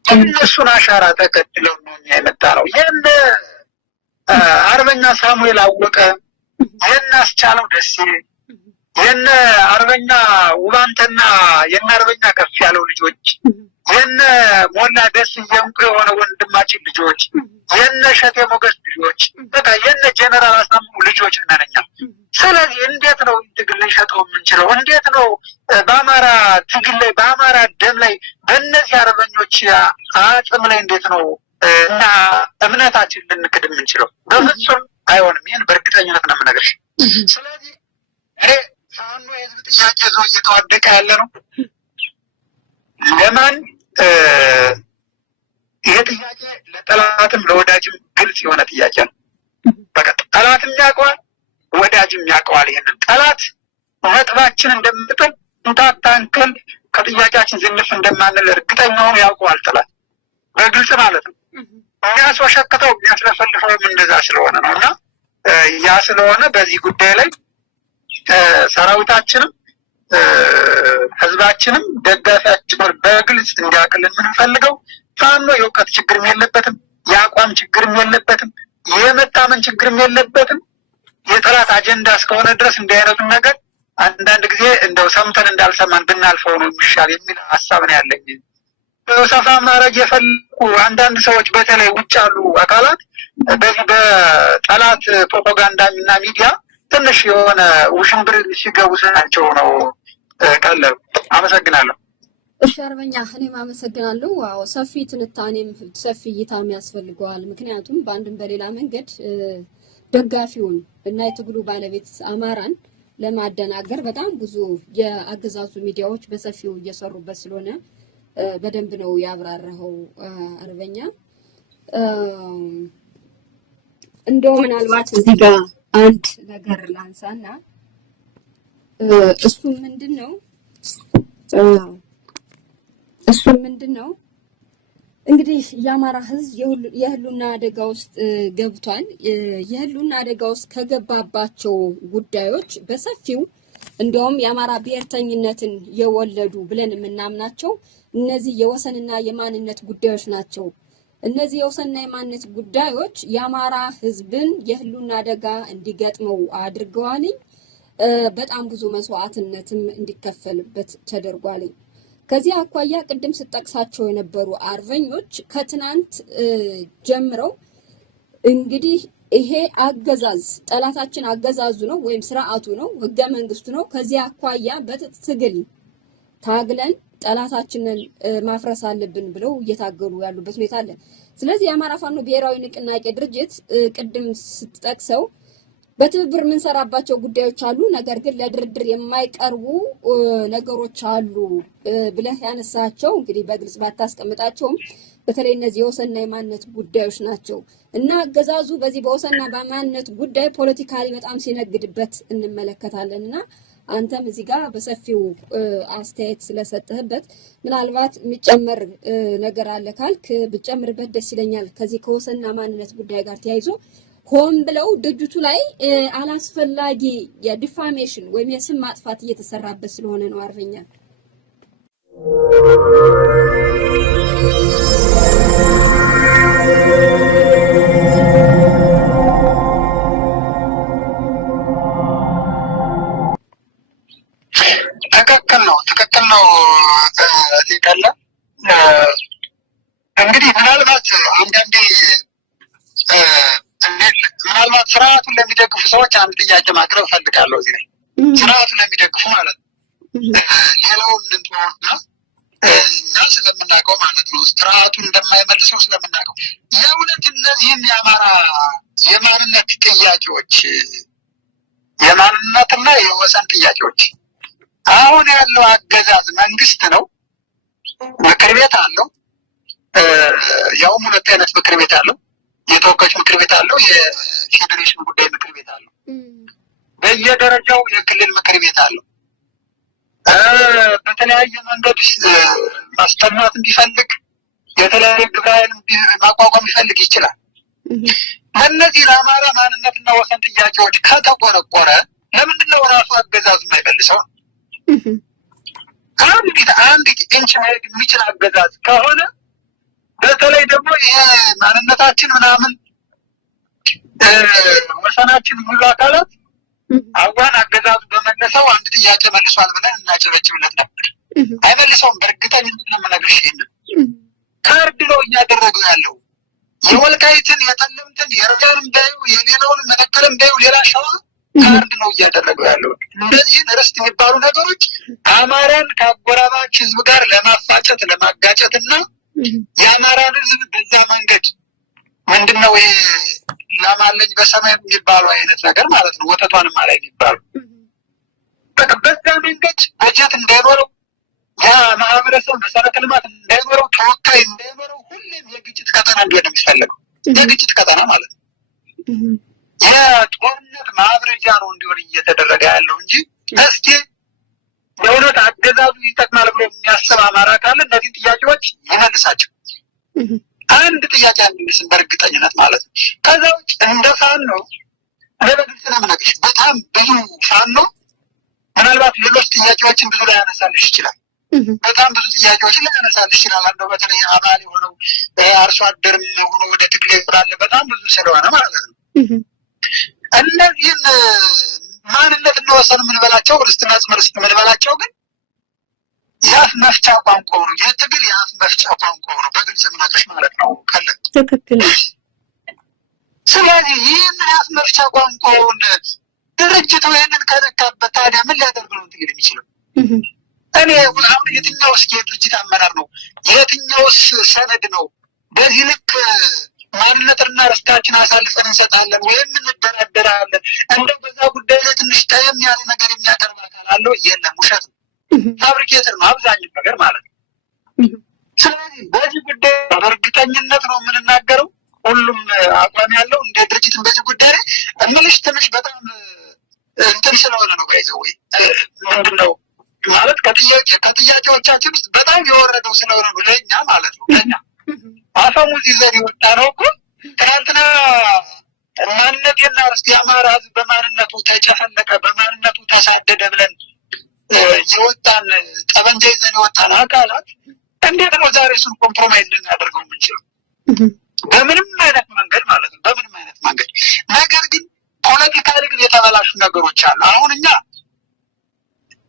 እነሱን አሻራ ተከትለው ነው የመጣ ነው። የነ አርበኛ ሳሙኤል አወቀ፣ የነ አስቻለው ደሴ፣ የነ አርበኛ ውባንተና የነ አርበኛ ከፍ ያለው ልጆች፣ የነ ሞላ ደስ እየንቁ የሆነ ወንድማችን ልጆች፣ የነ ሸቴ ሞገስ ልጆች፣ በቃ የነ ጀነራል አሳምኑ ልጆች ነን እኛ። ስለዚህ እንዴት ነው ትግል ልንሸጠው የምንችለው? እንዴት ነው በአማራ ትግል ላይ በአማራ ደም ላይ በእነዚህ አርበኞች አጽም ላይ እንዴት ነው እና እምነታችን ልንክድ የምንችለው? በፍጹም አይሆንም። ይህን በእርግጠኝነት ነው የምነግርሽ። ስለዚህ እኔ ፋኖ የህዝብ ጥያቄ ይዞ እየተዋደቀ ያለ ነው። ለማን ይሄ ጥያቄ ለጠላትም ለወዳጅም ግልጽ የሆነ ጥያቄ ነው። በቃ ጠላትም ያውቀዋል፣ ወዳጅም ያውቀዋል። ይሄንን ጠላት ነጥባችን እንደምጥል እንታታንክል ከጥያቄያችን ዝንፍ እንደማንል እርግጠኛውን ያውቀዋል ጠላት በግልጽ ማለት ነው። የሚያስወሸክተው የሚያስለፈልፈውም እንደዛ ስለሆነ ነው። እና ያ ስለሆነ በዚህ ጉዳይ ላይ ሰራዊታችንም ህዝባችንም ደጋፊያችን በግልጽ እንዲያውቅልን የምንፈልገው ፋኖ የእውቀት ችግርም የለበትም፣ የአቋም ችግርም የለበትም፣ የመታመን ችግርም የለበትም። የጠላት አጀንዳ እስከሆነ ድረስ እንዲህ አይነቱን ነገር አንዳንድ ጊዜ እንደው ሰምተን እንዳልሰማን ብናልፈው ነው የሚሻል የሚል ሀሳብ ነው ያለኝ። ሰፋ ማድረግ የፈለጉ አንዳንድ ሰዎች በተለይ ውጭ ያሉ አካላት በዚህ በጠላት ፕሮፓጋንዳ እና ሚዲያ ትንሽ የሆነ ውሽንብር ሲገቡ ስናቸው ነው። ቀለብ አመሰግናለሁ። እሺ አርበኛ፣ እኔም አመሰግናለሁ። ዋው ሰፊ ትንታኔም ሰፊ እይታም ያስፈልገዋል። ምክንያቱም በአንድም በሌላ መንገድ ደጋፊውን እና የትግሉ ባለቤት አማራን ለማደናገር በጣም ብዙ የአገዛዙ ሚዲያዎች በሰፊው እየሰሩበት ስለሆነ በደንብ ነው ያብራራኸው አርበኛ። እንደው ምናልባት እዚህ ጋር አንድ ነገር ላንሳና እሱ ምንድነው እንግዲህ የአማራ ሕዝብ የህልውና አደጋ ውስጥ ገብቷል። የህልውና አደጋ ውስጥ ከገባባቸው ጉዳዮች በሰፊው እንዲያውም የአማራ ብሔርተኝነትን የወለዱ ብለን የምናምናቸው እነዚህ የወሰንና የማንነት ጉዳዮች ናቸው። እነዚህ የወሰንና የማንነት ጉዳዮች የአማራ ሕዝብን የህልውና አደጋ እንዲገጥመው አድርገዋል። በጣም ብዙ መስዋዕትነትም እንዲከፈልበት ተደርጓል። ከዚህ አኳያ ቅድም ስጠቅሳቸው የነበሩ አርበኞች ከትናንት ጀምረው እንግዲህ ይሄ አገዛዝ ጠላታችን አገዛዙ ነው ወይም ስርዓቱ ነው፣ ህገ መንግስቱ ነው። ከዚህ አኳያ በትግል ታግለን ጠላታችንን ማፍረስ አለብን ብለው እየታገሉ ያሉበት ሁኔታ አለ። ስለዚህ የአማራ ፋኖ ብሔራዊ ንቅናቄ ድርጅት ቅድም ስትጠቅሰው በትብብር የምንሰራባቸው ጉዳዮች አሉ፣ ነገር ግን ለድርድር የማይቀርቡ ነገሮች አሉ ብለህ ያነሳቸው እንግዲህ በግልጽ ባታስቀምጣቸውም በተለይ እነዚህ የወሰንና የማንነት ጉዳዮች ናቸው እና አገዛዙ በዚህ በወሰንና በማንነት ጉዳይ ፖለቲካሊ በጣም ሲነግድበት እንመለከታለን እና አንተም እዚህ ጋር በሰፊው አስተያየት ስለሰጠህበት ምናልባት የሚጨመር ነገር አለ ካልክ ብጨምርበት ደስ ይለኛል። ከዚህ ከወሰንና ማንነት ጉዳይ ጋር ተያይዞ ሆን ብለው ድርጅቱ ላይ አላስፈላጊ የዲፋሜሽን ወይም የስም ማጥፋት እየተሰራበት ስለሆነ ነው አርበኛ። ምናልባት ስርዓቱን ለሚደግፉ ሰዎች አንድ ጥያቄ ማቅረብ እፈልጋለሁ እዚህ ላይ ስርዓቱን ለሚደግፉ ማለት ነው። ሌላውን እንትሆና እኛ ስለምናውቀው ማለት ነው ስርዓቱን እንደማይመልሰው ስለምናውቀው የእውነት እነዚህም የአማራ የማንነት ጥያቄዎች የማንነትና የወሰን ጥያቄዎች አሁን ያለው አገዛዝ መንግስት ነው። ምክር ቤት አለው። ያውም ሁለት አይነት ምክር ቤት አለው። የተወካዮች ምክር ቤት አለው፣ የፌዴሬሽን ጉዳይ ምክር ቤት አለው። በየደረጃው የክልል ምክር ቤት አለው። በተለያየ መንገድ ማስተማት ቢፈልግ የተለያየ ግብረ ኃይል ማቋቋም ይፈልግ ይችላል። ለእነዚህ ለአማራ ማንነትና ወሰን ጥያቄዎች ከተቆረቆረ ለምንድነው ራሱ አገዛዝ የማይመልሰው? አንድ ኢንች ማየት የሚችል አገዛዝ ከሆነ በተለይ ደግሞ ይሄ ማንነታችን ምናምን ወሰናችን ሙሉ አካላት አዋን አገዛዙ በመለሰው አንድ ጥያቄ መልሷል ብለን እናጨበጭብለት ነበር። አይመልሰውም። በእርግጠኝነት ነው የምነግርሽ። ይሄንን ካርድ ነው እያደረገው ያለው። የወልቃይትን፣ የጠለምትን፣ የእርጋንም ባዩ የሌላውን መተከልም ባዩ ሌላ ሸዋ ካርድ ነው እያደረገው ያለው። እነዚህን ርስት የሚባሉ ነገሮች አማራን ከአጎራባች ህዝብ ጋር ለማፋጨት ለማጋጨት እና የአማራን ህዝብ በዛ መንገድ ምንድነው ይሄ ላማለኝ በሰማይ የሚባሉ አይነት ነገር ማለት ነው። ወተቷንም አላይ የሚባሉ በዛ መንገድ በጀት እንዳይኖረው ያ ማህበረሰብ መሰረተ ልማት እንዳይኖረው ተወካይ እንዳይኖረው ሁሌም የግጭት ቀጠና እንዲሆን የሚፈለገው የግጭት ቀጠና ማለት ነው። የጦርነት ማብረጃ ነው እንዲሆን እየተደረገ ያለው እንጂ እስኪ የእውነት አገዛዙ ይጠቅማል ብሎ የሚያስብ አማራ ካለ እነዚህ ጥያቄዎች ይመልሳቸው። አንድ ጥያቄ አንመልስም በእርግጠኝነት ማለት ነው። ከዛ ውጭ እንደ ፋኖ በግልጽ ነው የምነግርሽ፣ በጣም ብዙ ፋኖ ምናልባት ሌሎች ጥያቄዎችን ብዙ ላይ ያነሳልሽ ይችላል። በጣም ብዙ ጥያቄዎችን ላይ ያነሳልሽ ይችላል። አንዱ በተለይ አባል የሆነው አርሶ አደርም ሆኖ ወደ ትግል ይፍራል በጣም ብዙ ስለሆነ ማለት ነው። እነዚህን ማንነት እንደወሰን የምንበላቸው ርስትና ጽምርስት የምንበላቸው ግን የአፍ መፍቻ ቋንቋ ነው። የትግል የአፍ መፍቻ ቋንቋ ነው። በግልጽ የምነግርሽ ማለት ነው። ካለ ትክክል። ስለዚህ ይህን የአፍ መፍቻ ቋንቋውን ድርጅቱ ይህንን ከነካበት ታዲያ ምን ሊያደርግ ነው ትግል የሚችለው? እኔ አሁን የትኛውስ የድርጅት አመራር ነው? የትኛውስ ሰነድ ነው በዚህ ልክ ማንነትና ርስታችን አሳልፈን እንሰጣለን ወይም እንደራደራለን እንደው በዛ ጉዳይ ላይ ትንሽ ጠየም ያለ ነገር የሚያቀርብ አካል አለው? የለም፣ ውሸት ነው። ፋብሪኬተር ነው አብዛኛው ነገር ማለት ነው። ስለዚህ በዚህ ጉዳይ በእርግጠኝነት ነው የምንናገረው። ሁሉም አቋም ያለው እንደ ድርጅትን በዚህ ጉዳይ ላይ እምልሽ ትንሽ በጣም እንትን ስለሆነ ነው ባይዘው ወይ ምንድነው ማለት ከጥያቄዎቻችን ውስጥ በጣም የወረደው ስለሆነ ነው ለእኛ ማለት ነው። ለእኛ አፈሙዝ ይዘን የወጣ ነው እኮ ትናንትና ማንነቴና ርስቴ የአማራ ህዝብ በማንነቱ ተጨፈለቀ በማንነቱ ተሳደደ ብለን የወጣን ጠበንጃ ይዘን የወጣን አካላት እንዴት ነው ዛሬ እሱን ኮምፕሮማይዝ ልናደርገው የምንችለው? በምንም አይነት መንገድ ማለት ነው። በምንም አይነት መንገድ። ነገር ግን ፖለቲካሊ ግን የተበላሹ ነገሮች አሉ። አሁን እኛ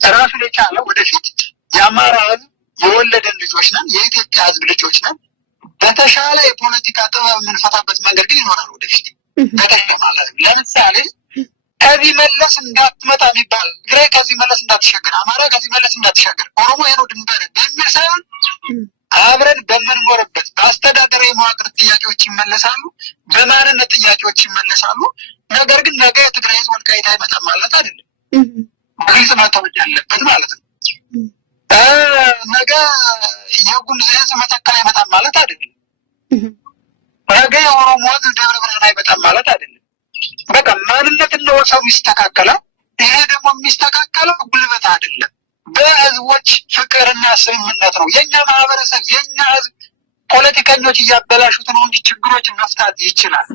ራሱን የቻለ ወደፊት የአማራ ህዝብ የወለደን ልጆች ነን፣ የኢትዮጵያ ህዝብ ልጆች ነን። በተሻለ የፖለቲካ ጥበብ የምንፈታበት መንገድ ግን ይኖራል ወደፊት ከተሻለ ማለት ነው። ለምሳሌ ከዚህ መለስ እንዳትመጣ የሚባል ትግራይ ከዚህ መለስ እንዳትሻገር፣ አማራ ከዚህ መለስ እንዳትሻገር፣ ኦሮሞ የነው ድንበር በሚል ሳይሆን አብረን በምንኖርበት በአስተዳደራዊ መዋቅር ጥያቄዎች ይመለሳሉ፣ በማንነት ጥያቄዎች ይመለሳሉ። ነገር ግን ነገ የትግራይ ህዝብ ወልቃይት አይመጣም ማለት አይደለም። በግልጽ መታወቅ ያለበት ማለት ነው። ነገ የጉሙዝ ህዝብ መተከል አይመጣም ማለት አይደለም። ነገ የኦሮሞ ህዝብ ደብረ ብርሃን አይመጣም ማለት አይደለም። በቃ ማንነትና ወሰኑ ይስተካከላል። ይሄ ደግሞ የሚስተካከለው ጉልበት አይደለም፣ በህዝቦች ፍቅርና ስምምነት ነው። የኛ ማህበረሰብ የኛ ህዝብ ፖለቲከኞች እያበላሹት ነው እንጂ ችግሮችን መፍታት ይችላል።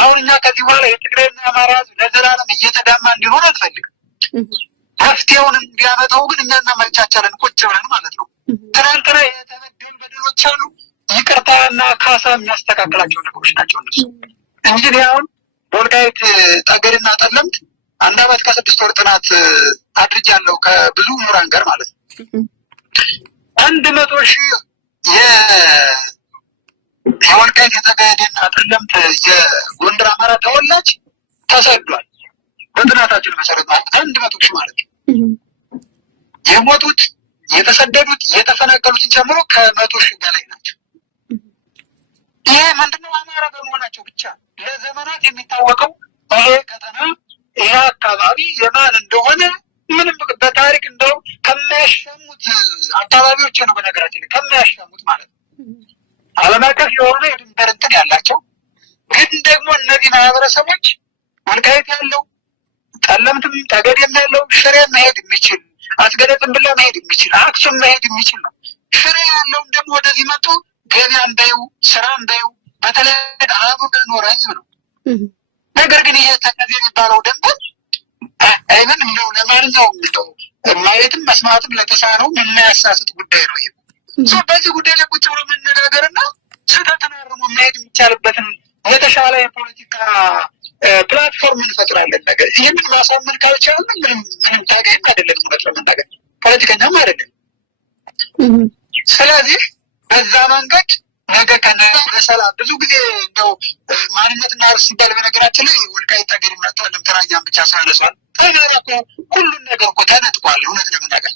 አሁን እኛ ከዚህ በኋላ የትግራይና የአማራ ህዝብ ለዘላለም እየተዳማ እንዲሆን አንፈልግም። መፍትሄውን እንዲያመጣው ግን እኛ እናመቻቻለን ቁጭ ብለን ማለት ነው። ትናንትና የተበደሉ በደሎች አሉ፣ ይቅርታና ካሳ የሚያስተካክላቸው ነገሮች ናቸው እነሱ እንጂ አሁን በወልቃይት ጠገዴና ጠለምት 1 ዓመት ከ6 ወር ጥናት አድርጃለሁ ከብዙ ምሁራን ጋር ማለት ነው። 100,000 የወልቃይት የጠገዴና ጠለምት የጎንደር አማራ ተወላጅ ተሰዷል። በጥናታችን መሰረት 100 ሺህ ማለት ነው። የሞቱት የተሰደዱት የተፈናቀሉትን ጨምሮ ከ100 ሺህ በላይ ናቸው። ይሄ ምንድነው? አማራ በመሆናቸው ብቻ ለዘመናት የሚታወቀው ይሄ ቀጠና ይሄ አካባቢ የማን እንደሆነ ምንም በታሪክ እንደው ከሚያሸሙት አካባቢዎች ነው። በነገራችን ላይ ከሚያሸሙት ማለት ነው። ዓለም አቀፍ የሆነ የድንበር እንትን ያላቸው ግን ደግሞ እነዚህ ማህበረሰቦች ወልቃይት ያለው ጠለምትም ጠገዴም ያለው ሽሬ መሄድ የሚችል አስገደ ጽምብላ መሄድ የሚችል አክሱም መሄድ የሚችል ነው። ሽሬ ያለውም ደግሞ ወደዚህ መጥቶ ገበያ እንዳዩ ስራ እንዳዩ በተለይ አብሮ የኖረ ህዝብ ነው። ነገር ግን ይሄ ተከዜ የሚባለው ደንበር አይምን እንደው ለማንኛውም እንደው ማየትም መስማትም ለተሳነው የሚያሳስት ጉዳይ ነው። ይሄ በዚህ ጉዳይ ላይ ቁጭ ብሎ መነጋገርና ስህተትን አርሞ መሄድ የሚቻልበትን የተሻለ የፖለቲካ ፕላትፎርም እንፈጥራለን። ነገር ይህንን ማሳመን ካልቻልን ምንም ታገኝም አይደለም። እውነት ለመናገር ፖለቲከኛም አይደለም። ስለዚህ በዛ መንገድ ነገ ከነገ በሰላም ብዙ ጊዜ እንደው ማንነትና ርስ ሲባል በነገራችን ላይ ወልቃይት ጠገዴ እና ጠለምት ራያን ብቻ ሳነሷል። አማራ እኮ ሁሉን ነገር እኮ ተነጥቋል። እውነት ለመናገር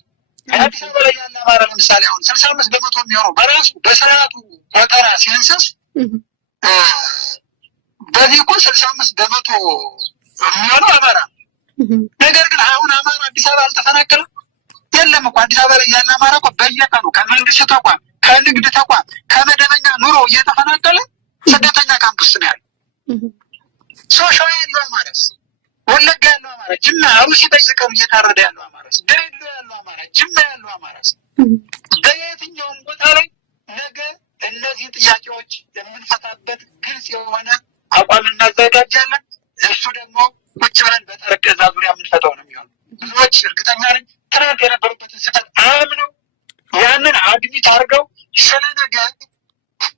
አዲስ አበባ ላይ ያለ አማራ ለምሳሌ አሁን 65 በመቶ የሚሆነው በራሱ በስርዓቱ ቆጠራ ሲንሰስ በዚህ እኮ 65 በመቶ የሚሆነው አማራ። ነገር ግን አሁን አማራ አዲስ አበባ አልተፈናቀለም። የለም እኮ አዲስ አበባ ላይ ያለ አማራ እኮ በየቀኑ ከመንግስት ተቋም ከንግድ ተቋም ከመደበኛ ኑሮ እየተፈናቀለ ስደተኛ ካምፕስ ነው ያለው። ሸዋ ያለው አማራ፣ ወለጋ ያለው አማራ፣ ጅማ አሩሲ በየቀኑ እየታረደ ያለው አማራ፣ ድሬዳዋ ያለው አማራ፣ ጅማ ያለው አማራ በየትኛውም ቦታ ላይ ነገ እነዚህ ጥያቄዎች የምንፈታበት ግልጽ የሆነ አቋም እናዘጋጃለን። እሱ ደግሞ ቁጭ ብለን በጠረጴዛ ዙሪያ የምንፈታው ነው የሚሆነው። ብዙዎች እርግጠኛ ነኝ ትናንት የነበሩበትን ስህተት አምነው ያንን አድሚት አድርገው ስለነገ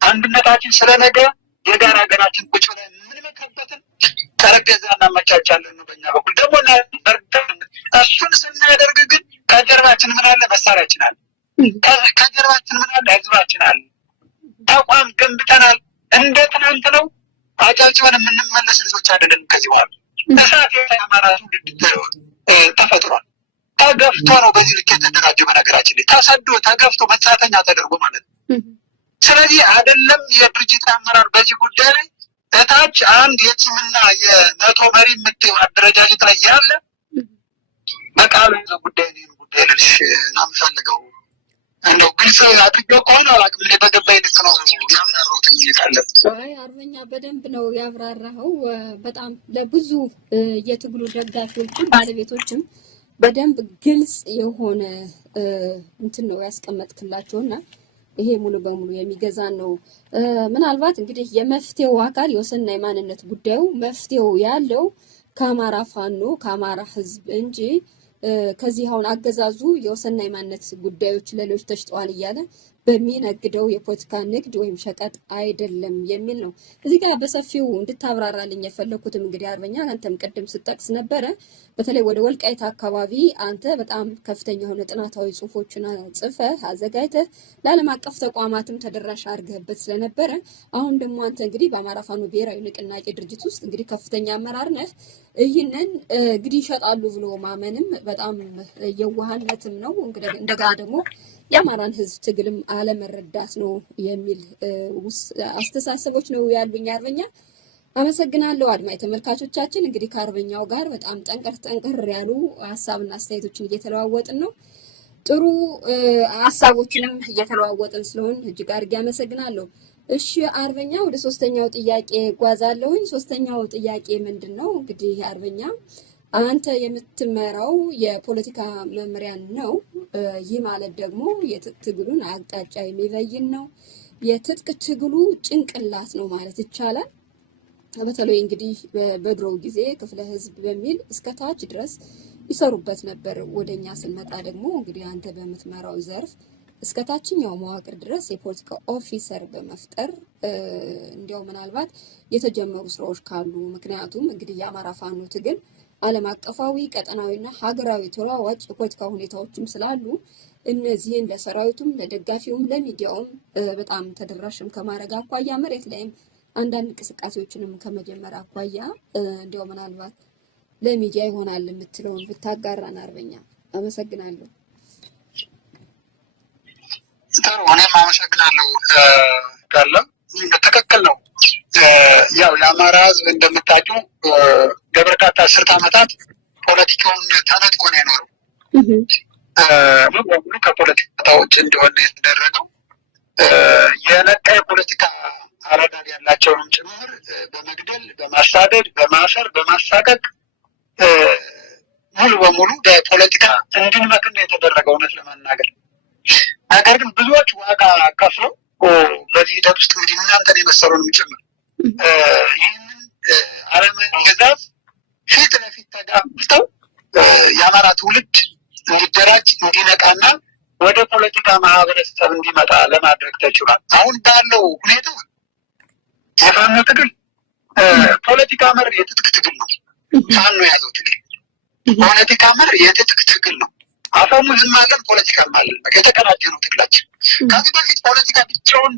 አንድነታችን ስለነገ የጋራ ሀገራችን ቁጭ ብለን የምንመካበትን ጠረጴዛ እናመቻቻለን ነው በእኛ በኩል ደግሞ እሱን ስናደርግ ግን ከጀርባችን ምን አለ? መሳሪያችን አለ። ከጀርባችን ምን አለ? ህዝባችን አለ። ተቋም ገንብተናል። እንደ ትናንት ነው አጫጭበን የምንመለስ ልጆች አይደለንም። ከዚህ በኋላ እሳት የአማራ ትውልድ ተፈጥሯል። ተገፍቶ ነው በዚህ ልክ የተደራጀው። በነገራችን ላይ ተሰዶ ተገፍቶ መጻተኛ ተደርጎ ማለት ነው። ስለዚህ አይደለም የድርጅት አመራር በዚህ ጉዳይ ላይ እታች አንድ የቲምና የመቶ መሪ የምትይው አደረጃጀት ላይ ያለ በቃሉ ይዘው ጉዳይ ልልሽ ነው የምፈልገው። እንደው ግልጽ አድርገው ከሆነ አላውቅም። እኔ በገባኝ ልክ ነው ያብራራሁት። ይቃለም አርበኛ በደንብ ነው ያብራራኸው። በጣም ለብዙ የትግሉ ደጋፊዎችም ባለቤቶችም በደንብ ግልጽ የሆነ እንትን ነው ያስቀመጥክላቸውና ይሄ ሙሉ በሙሉ የሚገዛን ነው። ምናልባት እንግዲህ የመፍትሄው አካል የወሰንና የማንነት ጉዳዩ መፍትሄው ያለው ከአማራ ፋኖ ከአማራ ህዝብ እንጂ ከዚህ አሁን አገዛዙ የወሰንና የማንነት ጉዳዮች ለሌሎች ተሽጠዋል እያለ በሚነግደው የፖለቲካ ንግድ ወይም ሸቀጥ አይደለም የሚል ነው። እዚህ ጋር በሰፊው እንድታብራራልኝ የፈለኩትም እንግዲህ አርበኛ አንተም ቅድም ስጠቅስ ነበረ። በተለይ ወደ ወልቃይት አካባቢ አንተ በጣም ከፍተኛ የሆነ ጥናታዊ ጽሁፎችን ጽፈህ አዘጋጅተህ ለዓለም አቀፍ ተቋማትም ተደራሽ አድርገህበት ስለነበረ አሁን ደግሞ አንተ እንግዲህ በአማራ ፋኖ ብሔራዊ ንቅናቄ ድርጅት ውስጥ እንግዲህ ከፍተኛ አመራር ነህ። ይህንን እንግዲህ ይሸጣሉ ብሎ ማመንም በጣም የዋህነትም ነው። እንደገና ደግሞ የአማራን ህዝብ ትግልም አለመረዳት ነው የሚል አስተሳሰቦች ነው ያሉኝ። አርበኛ አመሰግናለሁ። አድማጭ ተመልካቾቻችን እንግዲህ ከአርበኛው ጋር በጣም ጠንቀር ያሉ ሀሳብና አስተያየቶችን እየተለዋወጥን ነው። ጥሩ ሀሳቦችንም እየተለዋወጥን ስለሆን እጅግ አድርጌ አመሰግናለሁ። እሺ አርበኛ ወደ ሶስተኛው ጥያቄ ጓዛለሁኝ። ሶስተኛው ጥያቄ ምንድን ነው? እንግዲህ አርበኛ አንተ የምትመራው የፖለቲካ መምሪያን ነው። ይህ ማለት ደግሞ የትጥቅ ትግሉን አቅጣጫ የሚበይን ነው። የትጥቅ ትግሉ ጭንቅላት ነው ማለት ይቻላል። በተለይ እንግዲህ በድሮው ጊዜ ክፍለ ህዝብ በሚል እስከ ታች ድረስ ይሰሩበት ነበር። ወደኛ ስንመጣ ደግሞ እንግዲህ አንተ በምትመራው ዘርፍ እስከ ታችኛው መዋቅር ድረስ የፖለቲካ ኦፊሰር በመፍጠር እንዲያው ምናልባት የተጀመሩ ስራዎች ካሉ፣ ምክንያቱም እንግዲህ የአማራ ፋኖ ትግል ዓለም አቀፋዊ ቀጠናዊና ሀገራዊ ተለዋዋጭ የፖለቲካ ሁኔታዎችም ስላሉ እነዚህን ለሰራዊቱም ለደጋፊውም ለሚዲያውም በጣም ተደራሽም ከማድረግ አኳያ መሬት ላይም አንዳንድ እንቅስቃሴዎችንም ከመጀመር አኳያ እንዲያው ምናልባት ለሚዲያ ይሆናል የምትለውን ብታጋራን አርበኛ። አመሰግናለሁ። ጥሩ፣ እኔም አመሰግናለሁ። ጋለ ትክክል ነው። ያው የአማራ ህዝብ እንደምታውቂው ለበርካታ አስርት ዓመታት ፖለቲካውን ተነጥቆ ነው የኖረው። ሙሉ በሙሉ ከፖለቲካ ውጭ እንዲሆን የተደረገው የነቃ የፖለቲካ አረዳድ ያላቸውንም ጭምር በመግደል፣ በማሳደድ፣ በማሰር፣ በማሳቀቅ ሙሉ በሙሉ በፖለቲካ እንድንመክን የተደረገው እውነት ለመናገር። ነገር ግን ብዙዎች ዋጋ ከፍለው በዚህ ሂደት ውስጥ እንግዲህ እናንተን የመሰሉንም ጭምር ይህንን ዓለምን ግዛት ፊት ለፊት ተጋፍተው የአማራ ትውልድ እንዲደራጅ እንዲነቃና ወደ ፖለቲካ ማህበረሰብ እንዲመጣ ለማድረግ ተችሏል። አሁን ባለው ሁኔታ የፋኖ ትግል ፖለቲካ መር የትጥቅ ትግል ነው። ፋኖ የያዘው ትግል ፖለቲካ መር የትጥቅ ትግል ነው። አፈሙዝም አለን፣ ፖለቲካም አለን። የተቀናጀ ነው ትግላችን። ከዚህ በፊት ፖለቲካ ብቻውን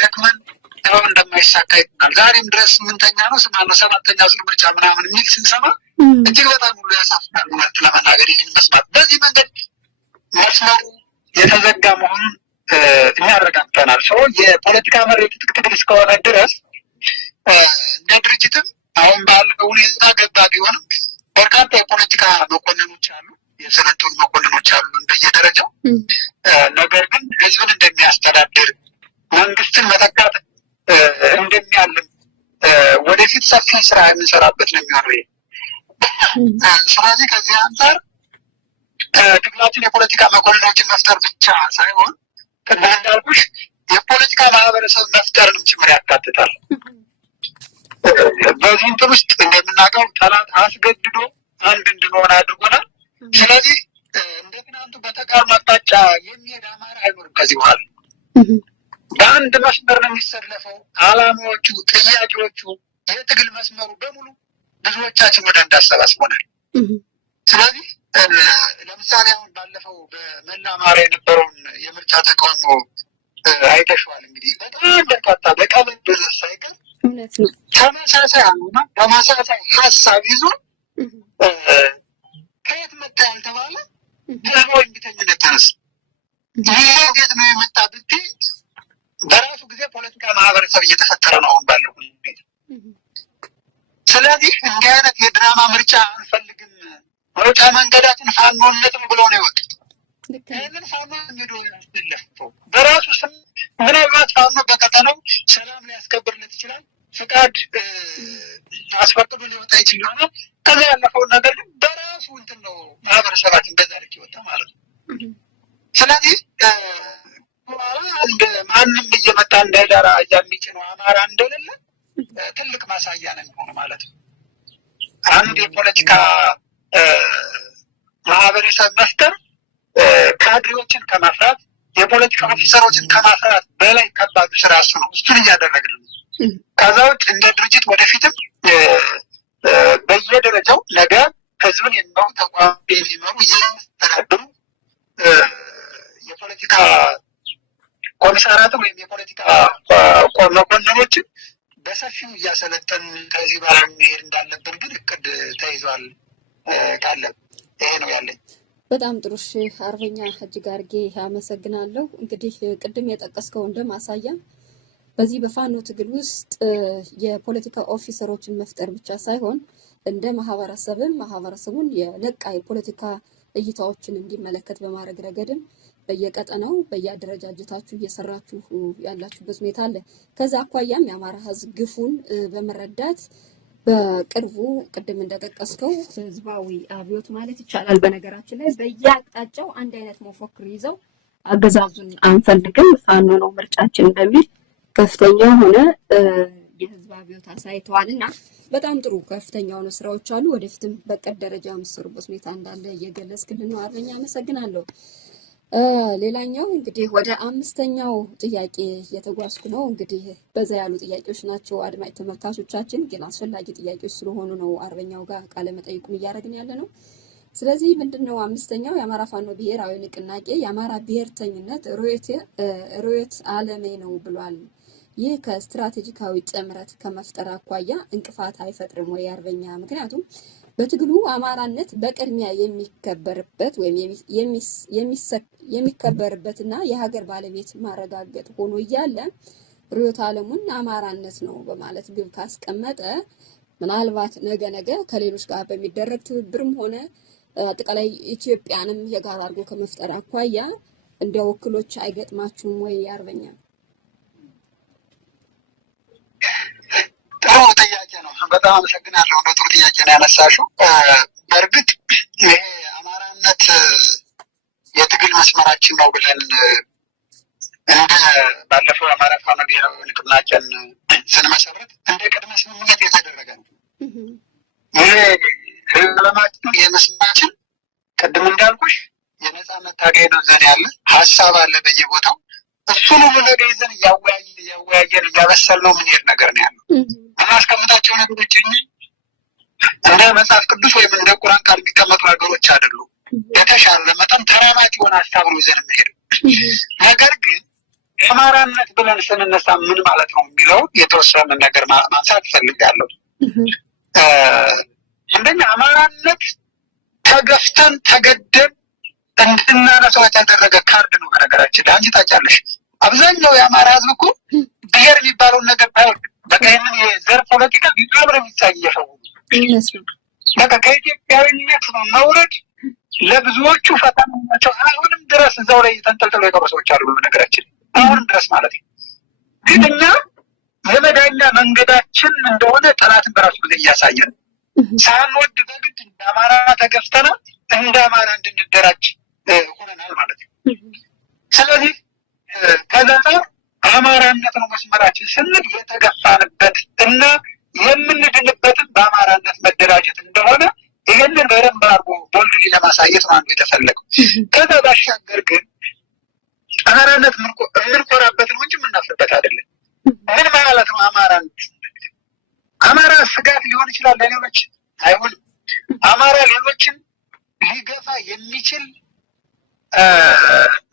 ደክመን አሁን እንደማይሳካ ይሆናል። ዛሬም ድረስ 8ኛ ነው 7ኛ ዙር ምርጫ ምናምን የሚል ስንሰማ እጅግ በጣም ሁሉ ያሳፍራል። እውነት ለመናገር ይህን መስማት በዚህ መንገድ መስመሩ የተዘጋ መሆኑን እኛ አረጋግጠናል። ሰው የፖለቲካ መር የትጥቅ ትግል እስከሆነ ድረስ እንደ ድርጅትም አሁን ባለው ሁኔታ ገባ ቢሆንም በርካታ የፖለቲካ መኮንኖች አሉ፣ የሰለጠኑ መኮንኖች አሉ እንደየደረጃው። ነገር ግን ህዝብን እንደሚያስተዳድር መንግስትን መተካት እንደሚያልም ወደፊት ሰፊ ስራ የምንሰራበት ነው የሚሆነው። ስለዚህ ከዚህ አንጻር ትግላችን የፖለቲካ መኮንኖችን መፍጠር ብቻ ሳይሆን ቅድም እንዳልኩሽ የፖለቲካ ማህበረሰብ መፍጠርንም ጭምር ያካትታል። በዚህ እንትን ውስጥ እንደምናውቀው ጠላት አስገድዶ አንድ እንድንሆን አድርጎናል። ስለዚህ እንደ ትናንቱ በተቃርኖ አቅጣጫ የሚሄድ አማራ አይኖርም ከዚህ በኋላ። በአንድ መስመር ነው የሚሰለፈው። አላማዎቹ፣ ጥያቄዎቹ፣ የትግል መስመሩ በሙሉ ብዙዎቻችን ወደ አንድ አሰባስቦናል። ስለዚህ ለምሳሌ አሁን ባለፈው በመላ አማራ የነበረውን የምርጫ ተቃውሞ አይተሽዋል። እንግዲህ በጣም በርካታ በቀበሌ ድረስ ሳይቀር ተመሳሳይ አሉና ተመሳሳይ ሀሳብ ይዞ ከየት መጣ ያልተባለ ህዝባዊ እምቢተኝነት ተነሳ። ይህ እንዴት ነው የመጣ ብትይ በራሱ ጊዜ ፖለቲካ ማህበረሰብ እየተፈጠረ ነው አሁን ባለው ሁኔታ። ስለዚህ እንዲህ አይነት የድራማ ምርጫ አንፈልግም፣ መውጫ መንገዳችን ፋኖነት ነው ብለው ነው የወጡት። ይህንን ፋኖ ሄዶ ያስለፈው በራሱ ስም ምናልባት ፋኖ በቀጠናው ሰላም ሊያስከብርለት ይችላል፣ ፍቃድ አስፈቅዶ ሊወጣ ይችል ይሆናል። ከዚያ ያለፈውን ነገር ግን በራሱ እንትን ነው ማህበረሰባችን በዛ ልክ ይወጣ ማለት ነው። ስለዚህ ማንም እየመጣ እንዳይዳራ የሚጭነው አማራ እንደሌለ ትልቅ ማሳያ ነው የሚሆነው ማለት ነው። አንድ የፖለቲካ ማህበረሰብ መፍጠር ካድሬዎችን ከማፍራት የፖለቲካ ኦፊሰሮችን ከማፍራት በላይ ከባዱ ስራ እሱ ነው። እሱን እያደረግን ነው። ከዛ ውጭ እንደ ድርጅት ወደፊትም በየደረጃው ነገ ህዝብን የሚመሩ ተቋም የሚመሩ የሚያስተዳድሩ የፖለቲካ ኮሚሳራትን ወይም የፖለቲካ መኮንኖችን በሰፊው እያሰለጠን ከዚህ በላይ መሄድ እንዳለብን ግን እቅድ ተይዟል። ካለ ይሄ ነው ያለኝ። በጣም ጥሩ አርበኛ እጅግ አድርጌ አመሰግናለሁ። እንግዲህ ቅድም የጠቀስከው እንደ ማሳያ በዚህ በፋኖ ትግል ውስጥ የፖለቲካ ኦፊሰሮችን መፍጠር ብቻ ሳይሆን እንደ ማህበረሰቡን የነቃ የፖለቲካ እይታዎችን እንዲመለከት በማድረግ ረገድም በየቀጠናው በየአደረጃጀታችሁ እየሰራችሁ ያላችሁበት ሁኔታ አለ። ከዛ አኳያም የአማራ ህዝብ ግፉን በመረዳት በቅርቡ ቅድም እንደጠቀስከው ህዝባዊ አብዮት ማለት ይቻላል በነገራችን ላይ በየአቅጣጫው አንድ አይነት መፎክር ይዘው አገዛዙን አንፈልግም ፋኖ ነው ምርጫችን በሚል ከፍተኛ ሆነ የህዝብ አብዮት አሳይተዋል እና በጣም ጥሩ ከፍተኛ ሆነ ስራዎች አሉ። ወደፊትም በቀድ ደረጃ የምትሰሩበት ሁኔታ እንዳለ እየገለጽክልን ነው አርበኛ፣ አመሰግናለሁ። ሌላኛው እንግዲህ ወደ 5ኛው ጥያቄ እየተጓዝኩ ነው። እንግዲህ በዛ ያሉ ጥያቄዎች ናቸው አድማጭ ተመልካቾቻችን፣ ግን አስፈላጊ ጥያቄዎች ስለሆኑ ነው አርበኛው ጋር ቃለ መጠይቁን እያደረግን ያለ ነው። ስለዚህ ምንድነው 5ኛው የአማራ ፋኖ ብሔራዊ ንቅናቄ የአማራ ብሔርተኝነት ርዕዮተ ዓለሜ ነው ብሏል። ይህ ከስትራቴጂካዊ ጥምረት ከመፍጠር አኳያ እንቅፋት አይፈጥርም ወይ አርበኛ? ምክንያቱም በትግሉ አማራነት በቅድሚያ የሚከበርበት ወይም የሚከበርበትና የሀገር ባለቤት ማረጋገጥ ሆኖ እያለ ርዕዮተ ዓለሙን አማራነት ነው በማለት ግብ ካስቀመጠ ምናልባት ነገ ከሌሎች ጋር በሚደረግ ትብብርም ሆነ አጠቃላይ ኢትዮጵያንም የጋራ አድርጎ ከመፍጠር አኳያ እንደ ወክሎች አይገጥማችሁም ወይ አርበኛ? ጥሩ ጥያቄ ነው። በጣም አመሰግናለሁ። ጥሩ ጥያቄ ነው ያነሳሽው። በእርግጥ ይሄ አማራነት የትግል መስመራችን ነው ብለን እንደ ባለፈው አማራ ፋኖ ብሔራዊ ንቅናቄን ስንመሰረት እንደ ቅድመ ስምምነት የተደረገ ነው። ይሄ ዓላማችን የመስመራችን ቅድም እንዳልኩሽ የነጻነት ታጋይ ነው ዘዴ ያለ ሀሳብ አለ በየቦታው እሱን ሁሉ ነገር ይዘን እያወያየን እያበሰልነው የምንሄድ ነገር ነው ያለው። የምናስቀምጣቸው ነገሮች እንደ መጽሐፍ ቅዱስ ወይም እንደ ቁርአን ቃል የሚቀመጡ ነገሮች አይደሉም። የተሻለ መጠን ተራማጅ የሆነ ሀሳብ ነው ይዘን የምንሄደው። ነገር ግን አማራነት ብለን ስንነሳ ምን ማለት ነው የሚለው የተወሰነ ነገር ማንሳት እፈልጋለሁ። አንደኛ አማራነት ተገፍተን ተገደን እንድናነሳው የተደረገ ካርድ ነው። በነገራችን ላይ አንቺ ታውቂያለሽ፣ አብዛኛው የአማራ ሕዝብ እኮ ብሔር የሚባለውን ነገር አይወድም። በቃ ይህንን የዘር ፖለቲካ ቢብረ የሚታየፈው በቃ ከኢትዮጵያዊነት መውረድ ለብዙዎቹ ፈተና ናቸው። አሁንም ድረስ እዛው ላይ ተንጠልጥለው የቀሩ ሰዎች አሉ። በነገራችን አሁንም ድረስ ማለት ነው። ግን እኛ የመዳኛ መንገዳችን እንደሆነ ጠላትን በራሱ ጊዜ እያሳየን ሳንወድ በግድ እንደ አማራ ተገፍተና እንደ አማራ እንድንደራጅ ሆነናል ማለት ነው። ስለዚህ ከዛ አማራነት ነው መስመራችን ስንል የተገፋንበት እና የምንድንበትን በአማራነት መደራጀት እንደሆነ ይህንን በደንብ አድርጎ ቦልድሊ ለማሳየት ነው አንዱ የተፈለገው። ከዛ ባሻገር ግን አማራነት የምንኮራበት ነው እንጂ የምናፍርበት አይደለም። ምን ማለት ነው አማራነት? አማራ ስጋት ሊሆን ይችላል ለሌሎች፣ አይሆንም። አማራ ሌሎችን ሊገፋ የሚችል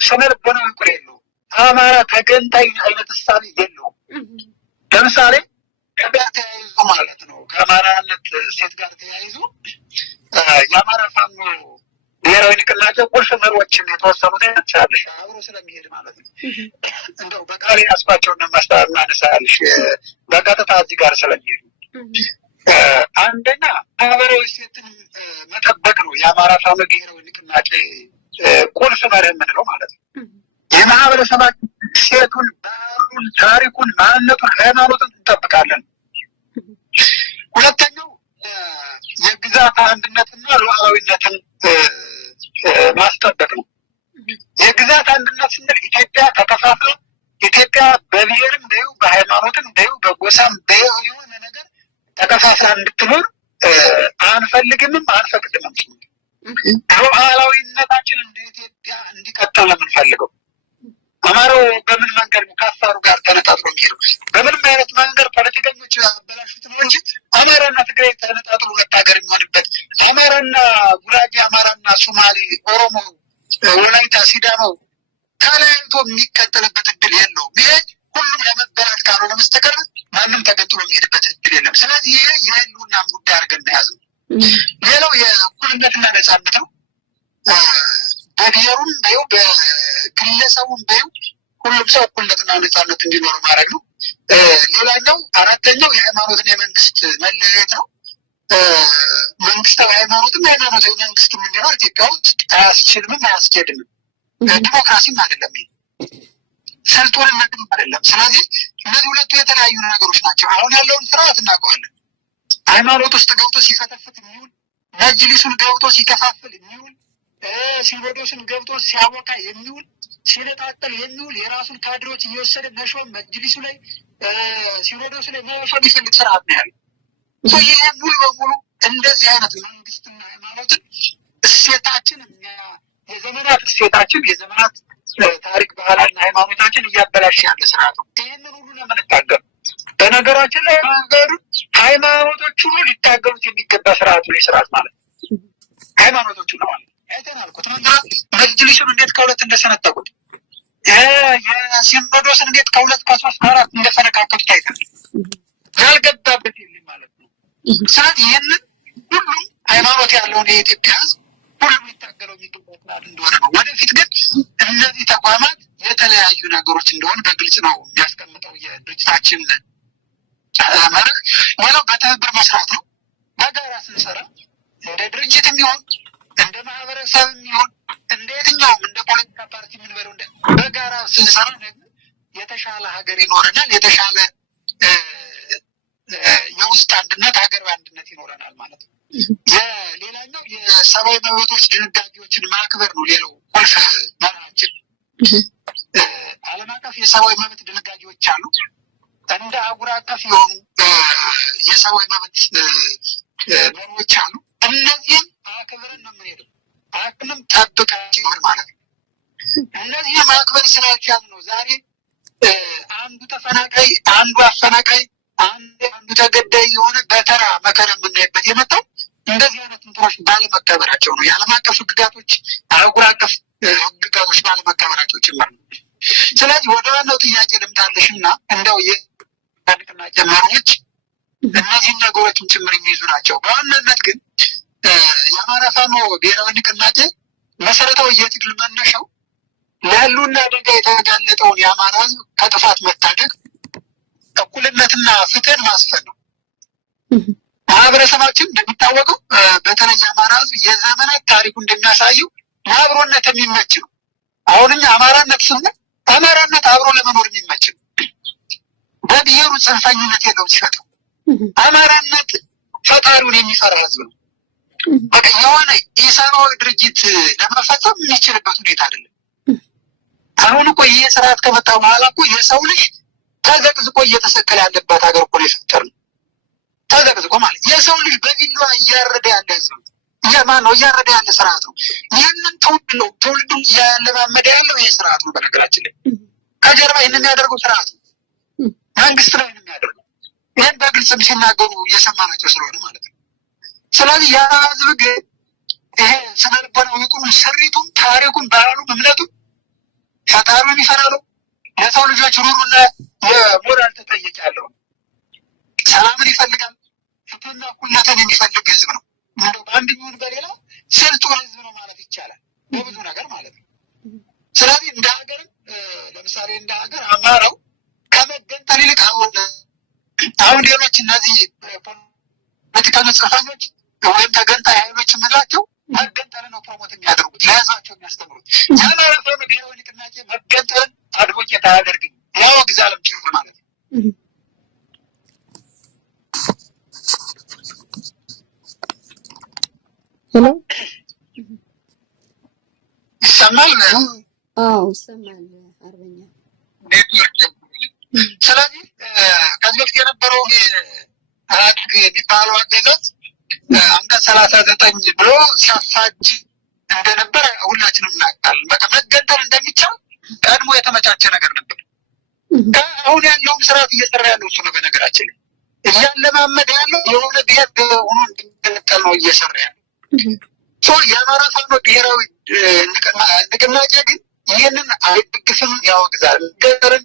ስነ ልቦናዊ ቁር የለውም። አማራ ተገንጣይ አይነት እሳቤ የለውም። ለምሳሌ ከጋር ተያይዞ ማለት ነው ከአማራነት ሴት ጋር ተያይዞ የአማራ ፋኖ ብሔራዊ ንቅናቄ ቁልፍ መሪዎችን የተወሰኑት ያነሳልሽ አብሮ ስለሚሄድ ማለት ነው። እንደው በቃሌ ያስፋቸው እናነሳልሽ በቀጥታ እዚህ ጋር ስለሚሄዱ አንደኛ ማህበራዊ ሴትን መጠበቅ ነው የአማራ ፋኖ ብሔራዊ ንቅናቄ ቁልፍ መርህ የምንለው ማለት ነው። የማህበረሰባችን ሴቱን፣ ባህሉን፣ ታሪኩን፣ ማንነቱን፣ ሃይማኖቱን እንጠብቃለን። ሁለተኛው የግዛት አንድነትና ሉዓላዊነትን ማስጠበቅ ነው። የግዛት አንድነት ስንል ኢትዮጵያ ተከፋፍላ ኢትዮጵያ በብሔርም በይው በሃይማኖትም በይው በጎሳም በይው የሆነ ነገር ተከፋፍላ እንድትኖር አንፈልግምም አንፈቅድምም። ሉዓላዊነታችን እንደ ኢትዮጵያ እንዲቀጥል ነው የምንፈልገው። አማራው በምን መንገድ ከአፋሩ ጋር ተነጣጥሎ የሚሄደው? በምንም አይነት መንገድ ፖለቲከኞች ያበላሹት ነው እንጂ አማራና ትግራይ ተነጣጥሎ ሁለት ሀገር የሚሆንበት አማራና ጉራጌ፣ አማራና ሶማሌ፣ ኦሮሞ፣ ወላይታ፣ ሲዳማው ተለያይቶ የሚቀጥልበት እድል የለውም። ይሄ ሁሉም ለመበላት ካልሆነ በስተቀር ማንም ተገጥሎ የሚሄድበት እድል የለም። ስለዚህ ይሄ የህልውና ጉዳይ አድርገን መያዝ ነው። ሌላው የእኩልነትና ነጻነት ነው። በብሔሩም በይው በግለሰቡም በይው ሁሉም ሰው እኩልነትና ነጻነት እንዲኖር ማድረግ ነው። ሌላኛው አራተኛው የሃይማኖትና የመንግስት መለያየት ነው። መንግስታዊ ሃይማኖትም ሃይማኖታዊ መንግስትም እንዲኖር ኢትዮጵያ ውስጥ አያስችልምም አያስኬድምም። ዲሞክራሲም አይደለም፣ ስልጡንነትም አይደለም። ስለዚህ እነዚህ ሁለቱ የተለያዩ ነገሮች ናቸው። አሁን ያለውን ስርዓት እናውቀዋለን። ሃይማኖት ውስጥ ገብቶ ሲፈተፍት የሚውል፣ መጅሊሱን ገብቶ ሲከፋፍል የሚውል፣ ሲኖዶስን ገብቶ ሲያወቃ የሚውል፣ ሲነጣጠል የሚውል፣ የራሱን ካድሬዎች እየወሰደ መሾም መጅሊሱ ላይ ሲኖዶሱ ላይ መሾም የሚፈልግ ስርዓት ነው ያለው። ይሄ ሙሉ በሙሉ እንደዚህ አይነት መንግስትና ሃይማኖትን እሴታችን የዘመናት እሴታችን የዘመናት ታሪክ ባህላና ሃይማኖታችን እያበላሽ ያለ ስርዓት ነው። ይህንን ሁሉ ነው የምንታገሉ። በነገራችን ላይ ሃይማኖቶች ሁሉ ሊታገሉት የሚገባ ስርዓት ነው። ስርዓት ማለት ሃይማኖቶቹ ነው ማለት አይተናል እኮ መጅሊሱን እንዴት ከሁለት እንደሰነጠቁት የሲኖዶስን ቤት ከሁለት ከሶስት ከአራት እንደፈነካከቱ ታይታል። ያልገባበት የለም ማለት ነው። ስለዚህ ይህንን ሁሉም ሃይማኖት ያለውን የኢትዮጵያ ሕዝብ ሁሉም ሊታገለው የሚገባ እንደሆነ ነው። ወደፊት ግን እነዚህ ተቋማት የተለያዩ ነገሮች እንደሆነ በግልጽ ነው የሚያስቀምጠው የድርጅታችን መርህ። ሌላው በትብብር መስራት ነው። በጋራ ስንሰራ እንደ ድርጅት የሚሆን እንደ ማህበረሰብ የሚሆን እንደ የትኛውም እንደ ፖለቲካ ፓርቲ የምንበለው በጋራ ስንሰራ የተሻለ ሀገር ይኖረናል። የተሻለ የውስጥ አንድነት፣ ሀገር አንድነት ይኖረናል ማለት ነው። ሌላኛው የሰብአዊ መብቶች ድንጋጌዎችን ማክበር ነው። ሌላው ቁልፍ መርሃችን ዓለም አቀፍ የሰብአዊ መብት ድንጋጌዎች አሉ። እንደ አህጉር አቀፍ የሆኑ የሰብአዊ መብት መርሆች አሉ። እነዚህም አክብረን ነው የምንሄደው። አቅምም ጠብቃችን ማለት ነው። እነዚህ ማክበር ስላልቻልን ነው ዛሬ አንዱ ተፈናቃይ፣ አንዱ አፈናቃይ፣ አንዱ ተገዳይ የሆነ በተራ መከራ የምናይበት የመጣው እንደዚህ አይነት እንትኖች ባለመከበራቸው ነው። የዓለም አቀፍ ህግጋቶች፣ አህጉር አቀፍ ህግጋቶች ባለመከበራቸው ጭምር ነው። ስለዚህ ወደ ዋናው ጥያቄ ልምጣልሽ እና እንደው የንቅናቄ መሪዎች እነዚህን ነገሮችን ጭምር የሚይዙ ናቸው። በዋናነት ግን የአማራ ፋኖ ብሔራዊ ንቅናቄ መሰረታዊ የትግል መነሻው ለህልውና አደጋ የተጋለጠውን የአማራ ህዝብ ከጥፋት መታደግ፣ እኩልነትና ፍትህን ማስፈን ነው። ማህበረሰባችን እንደሚታወቀው በተለይ የአማራ ህዝብ የዘመናት ታሪኩ እንደሚያሳየው ለአብሮነት የሚመች ነው። አሁንም አማራነት ስንል አማራነት አብሮ ለመኖር የሚመች ነው። በብሔሩ ጽንፈኝነት የለውም ሲፈጥረው። አማራነት ፈጣሪውን የሚፈራ ህዝብ ነው። በቃ የሆነ የሰብአዊ ድርጅት ለመፈጸም የሚችልበት ሁኔታ አይደለም። አሁን እኮ ይህ ስርዓት ከመጣ በኋላ እኮ የሰው ልጅ ተዘቅዝቆ እየተሰቀለ ያለባት ሀገር እኮ ነው የፈጠርነው። ተዘቅዝቆ ማለት የሰው ልጅ በቢላዋ እያረደ ያለ ህዝብ ነው። ማን ነው እያረደ ያለ ስርዓት ነው። ይህንን ትውልዱ እያለማመደ ያለው ይህ ስርዓት ነው። በነገራችን ላይ ከጀርባ ይህን የሚያደርገው ስርዓት ነው። መንግስት ላይ የሚያደርገው ይህን በግልጽ ሲናገሩ እየሰማናቸው ስለሆነ ማለት ነው። ስለዚህ ያ ህዝብ ግን ይሄ ስነልቦናው ይቁም፣ ስሪቱም፣ ታሪኩም፣ ባህሉም፣ እምነቱም ፈጣሪውን ይፈራሉ። ለሰው ልጆች ሩሩና የሞራል ተጠያቂ ያለው ሰላምን ይፈልጋል። ፍትህና እኩልነትን የሚፈልግ ህዝብ ነው። እንደው በአንድ ቢሆን በሌላ ስልጡን ህዝብ ነው ማለት ይቻላል በብዙ ነገር ማለት ነው። ስለዚህ እንደ ሀገርም ለምሳሌ እንደ ሀገር አማራው ከመገንጠል ይልቅ አሁን ሌሎች እነዚህ ፖለቲካ ጽንፈኞች ወይም ተገንጣይ ኃይሎች የምንላቸው መገንጠልን ነው ፕሮሞት የሚያደርጉት፣ ለህዝባቸው የሚያስተምሩት። የአማራ ፋኖ ብሔራዊ ንቅናቄ መገንጠልን አድቮኬት አያደርግም፣ ያወግዛልም ጭምር ማለት ነው። ሄሎ ይሰማል? አዎ ይሰማል አርበኛ። ስለዚህ ከዚህ በፊት የነበረው ኢህአዴግ የሚባለው አገዛዝ አንቀጽ 39 ብሎ ሲያፋጅ እንደነበር ሁላችንም እናውቃለን። በቃ መገንጠል እንደሚቻል ቀድሞ የተመቻቸ ነገር ነበር። አሁን ያለውም ስርዓት እየሰራ ያለው እሱ ነው። በነገራችን ላይ እያለማመደ ያለው የሆነ ብሔር ሆኖ እንዲገነጠል ነው እየሰራ ያለው። የአማራ ፋኖ ብሔራዊ ንቅናቄ ግን ይህንን አይደግፍም፣ ያወግዛል። ገጠርን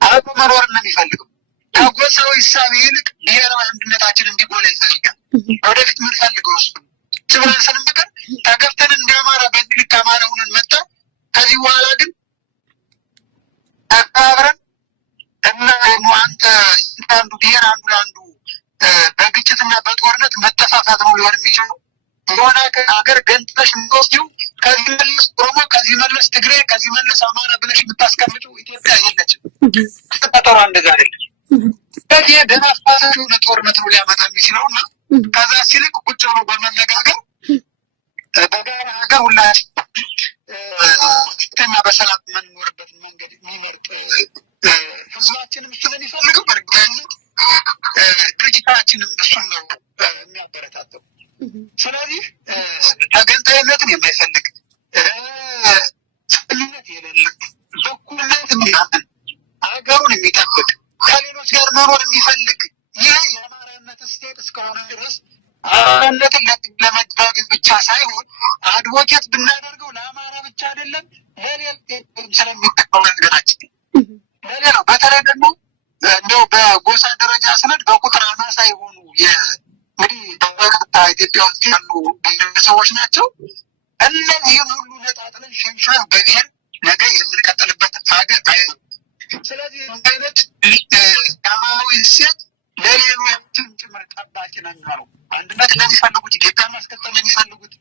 አብሮ መኖርን ነው የሚፈልገው። ከጎሳዊ እሳቤ ይልቅ ብሔራዊ አንድነታችን እንዲጎላ ይፈልጋል። ወደፊት የምንፈልገው እሱ ስብለን ስንመከር ተገብተን እንደ አማራ በዚህ ልክ አማራ ሆነን መጣ። ከዚህ በኋላ ግን ተባብረን እና አንተ አንዱ ብሔር አንዱ ለአንዱ በግጭትና በጦርነት መጠፋፋት ነው ሊሆን የሚችለው። የሆነ ሀገር ገንጥለሽ የምትወስጂው ከዚህ መለስ ኦሮሞ፣ ከዚህ መለስ ትግሬ፣ ከዚህ መለስ አማራ ብለሽ የምታስቀምጪው ኢትዮጵያ የለችም። ተፈጠሯ እንደዛ አይደለም። ከዚህ ደም አፋሳሽ የሆነ ጦርነት ነው ሊያመጣ የሚችለው እና ከዛ ሲልቅ ቁጭ ብሎ በመነጋገር በጋራ ሀገር ሁላችን እና በሰላም የምንኖርበትን መንገድ የሚመርጥ ህዝባችንም እሱን የሚፈልገው በእርግጠኝነት ድርጅታችንም እሱን ነው የሚያበረታተው። ስለዚህ ተገንጣይነትን የማይፈልግ ጽንነት የሌለ በኩልነት የሚያምን ሀገሩን የሚጠብቅ ከሌሎች ጋር መኖር የሚፈልግ ይህ የአማራነት ስቴት እስከሆነ ድረስ አማራነትን ለመዳገዝ ብቻ ሳይሆን አድቮኬት ብናደርገው ለአማራ ብቻ አይደለም ስለሚጠቀሙ ነገራችን ለሌላው በተለይ ደግሞ እንደው በጎሳ ደረጃ ስነድ በቁጥር አናሳ የሆኑ እንግዲህ በበርካታ ኢትዮጵያ ውስጥ ያሉ ሰዎች ናቸው። እነዚህን ሁሉ ነጣጥለን ሸንሸን በብሔር ነገ የምንቀጥልበት ሀገር አይደለም። ስለዚህ አይነት የአማራዊ እሴት ለሌሎችም ጭምር ጠባቂ ነው የሚሆነው። አንድነት ለሚፈልጉት፣ ኢትዮጵያ ማስቀጠል ለሚፈልጉት፣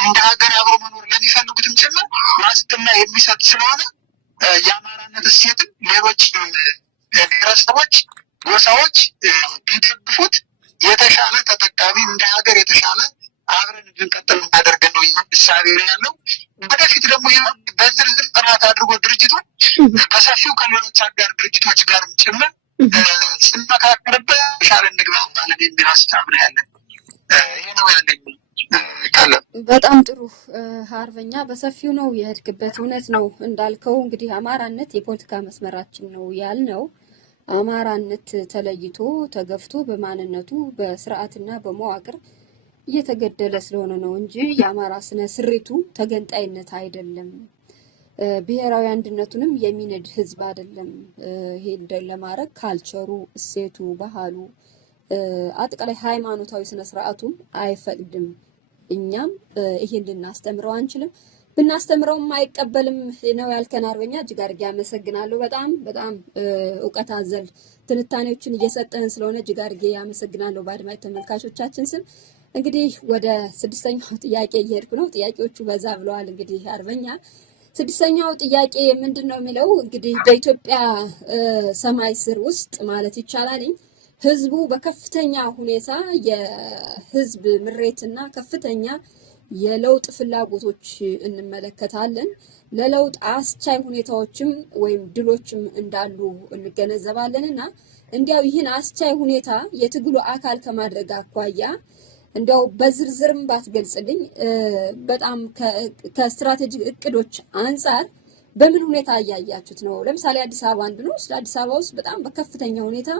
እንደ ሀገር አብሮ መኖር ለሚፈልጉትም ጭምር ዋስትና የሚሰጥ ስለሆነ የአማራነት እሴትን ሌሎች ብሔረሰቦች፣ ጎሳዎች ቢደግፉት የተሻለ ተጠቃሚ እንደ ሀገር የተሻለ አብረን እንድንቀጥል እናደርገ ነው ምሳሌ ያለው። ወደፊት ደግሞ በዝርዝር ጥናት አድርጎ ድርጅቶች በሰፊው ከሌሎች አጋር ድርጅቶች ጋር ጭምር ስንመካከርበት የተሻለ እንግባባለን የሚል ሀሳብ ነው ያለን። ይሄ ነው ያለኝ። በጣም ጥሩ አርበኛ፣ በሰፊው ነው የሄድክበት። እውነት ነው እንዳልከው እንግዲህ አማራነት የፖለቲካ መስመራችን ነው ያልነው። አማራነት ተለይቶ ተገፍቶ በማንነቱ በስርዓትና በመዋቅር እየተገደለ ስለሆነ ነው እንጂ የአማራ ስነ ስሪቱ ተገንጣይነት አይደለም። ብሔራዊ አንድነቱንም የሚንድ ህዝብ አይደለም። ይሄን ለማድረግ ካልቸሩ፣ እሴቱ፣ ባህሉ፣ አጠቃላይ ሃይማኖታዊ ስነ ስርዓቱም አይፈቅድም። እኛም ይሄን ልናስተምረው አንችልም፣ ብናስተምረውም አይቀበልም ነው ያልከን አርበኛ። እጅግ አድርጌ አመሰግናለሁ። በጣም በጣም እውቀት አዘል ትንታኔዎችን እየሰጠህን ስለሆነ እጅግ አድርጌ አመሰግናለሁ በአድማጭ ተመልካቾቻችን ስም። እንግዲህ ወደ 6ኛው ጥያቄ እየሄድኩ ነው። ጥያቄዎቹ በዛ ብለዋል። እንግዲህ አርበኛ 6ኛው ጥያቄ ምንድን ነው የሚለው እንግዲህ በኢትዮጵያ ሰማይ ስር ውስጥ ማለት ይቻላል ህዝቡ በከፍተኛ ሁኔታ የህዝብ ምሬትና ከፍተኛ የለውጥ ፍላጎቶች እንመለከታለን። ለለውጥ አስቻይ ሁኔታዎችም ወይም ድሎችም እንዳሉ እንገነዘባለን እና እንዲያው ይህን አስቻይ ሁኔታ የትግሉ አካል ከማድረግ አኳያ እንዲያው በዝርዝርም ባትገልጽልኝ በጣም ከስትራቴጂክ እቅዶች አንጻር በምን ሁኔታ እያያችሁት ነው? ለምሳሌ አዲስ አበባ አንዱ ነው። ስለ አዲስ አበባ ውስጥ በጣም በከፍተኛ ሁኔታ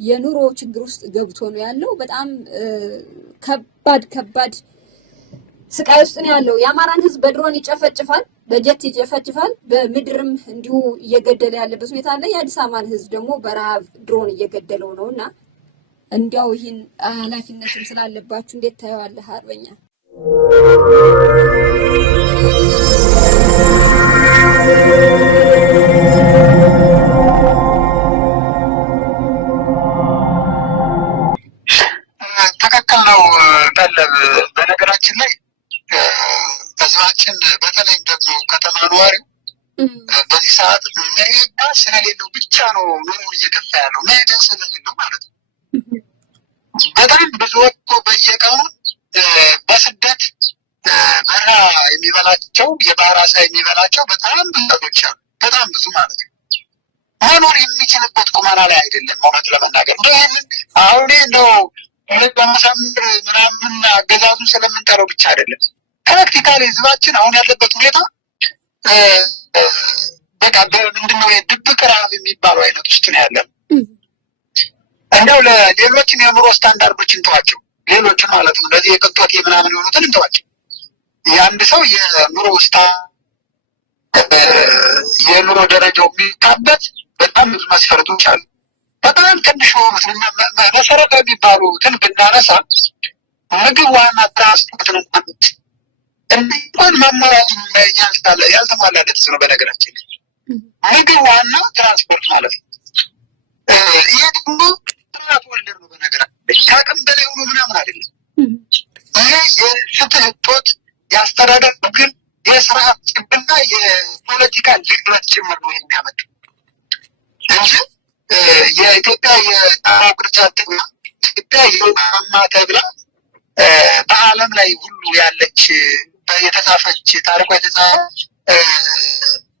የኑሮ ችግር ውስጥ ገብቶ ነው ያለው። በጣም ከባድ ስቃይ ውስጥ ነው ያለው። የአማራን ህዝብ በድሮን ይጨፈጭፋል፣ በጀት ይጨፈጭፋል፣ በምድርም እንዲሁ እየገደለ ያለበት ሁኔታ አለ። የአዲስ አበባን ህዝብ ደግሞ በረሃብ ድሮን እየገደለው ነው እና እንዲያው ይህን ኃላፊነትም ስላለባችሁ እንዴት ታየዋለህ አርበኛ? ትክክል ነው ቀለብ። በነገራችን ላይ ህዝባችን በተለይም ደግሞ ከተማ ነዋሪው በዚህ ሰዓት መሄጃ ስለሌለው ብቻ ነው ኑሮ እየገፋ ያለው፣ መሄጃ ስለሌለው ማለት ነው። በጣም ብዙ ወጥቶ በየቀኑ በስደት በረሃ የሚበላቸው የባህር አሳ የሚበላቸው በጣም ብዙ ሰዎች አሉ። በጣም ብዙ ማለት ነው። መኖር የሚችልበት ቁመና ላይ አይደለም። እውነት ለመናገር ይህንን አሁን እንደው በመሳምር ምናምን አገዛዙን ስለምንጠረው ብቻ አይደለም። ፕራክቲካሊ ህዝባችን አሁን ያለበት ሁኔታ በቃ ምንድነው የድብቅ ረሃብ የሚባለው አይነት ውስጥ ነው ያለ። እንደው ለሌሎችን የኑሮ ስታንዳርዶችን እንተዋቸው፣ ሌሎችን ማለት ነው እንደዚህ የቅንጦት የምናምን የሆኑትን እንተዋቸው። የአንድ ሰው የኑሮ ደረጃው የሚካበት በጣም ብዙ መስፈርቶች አሉ። በጣም ትንሽ የሆኑት መሰረታዊ የሚባሉትን ብናነሳ ምግብ፣ ዋና ትራንስፖርት ነው። እንኳን መመራት ያልተሟላለት ነው። በነገራችን ምግብ፣ ዋና ትራንስፖርት ማለት ነው። ይሄ ደግሞ ጥራት ወለድ ነው። በነገራችን ከአቅም በላይ ሆኖ ምናምን አይደለም። ይሄ የፍትህ እጦት፣ የአስተዳደር ችግር፣ የስርዓት ችግርና የፖለቲካ ልዩነት ጭምር ነው የሚያመጡ እንጂ የኢትዮጵያ የጣራ ቅርጫትና ኢትዮጵያ የውሃማ ተብላ በዓለም ላይ ሁሉ ያለች የተጻፈች ታሪኳ የተጻፈ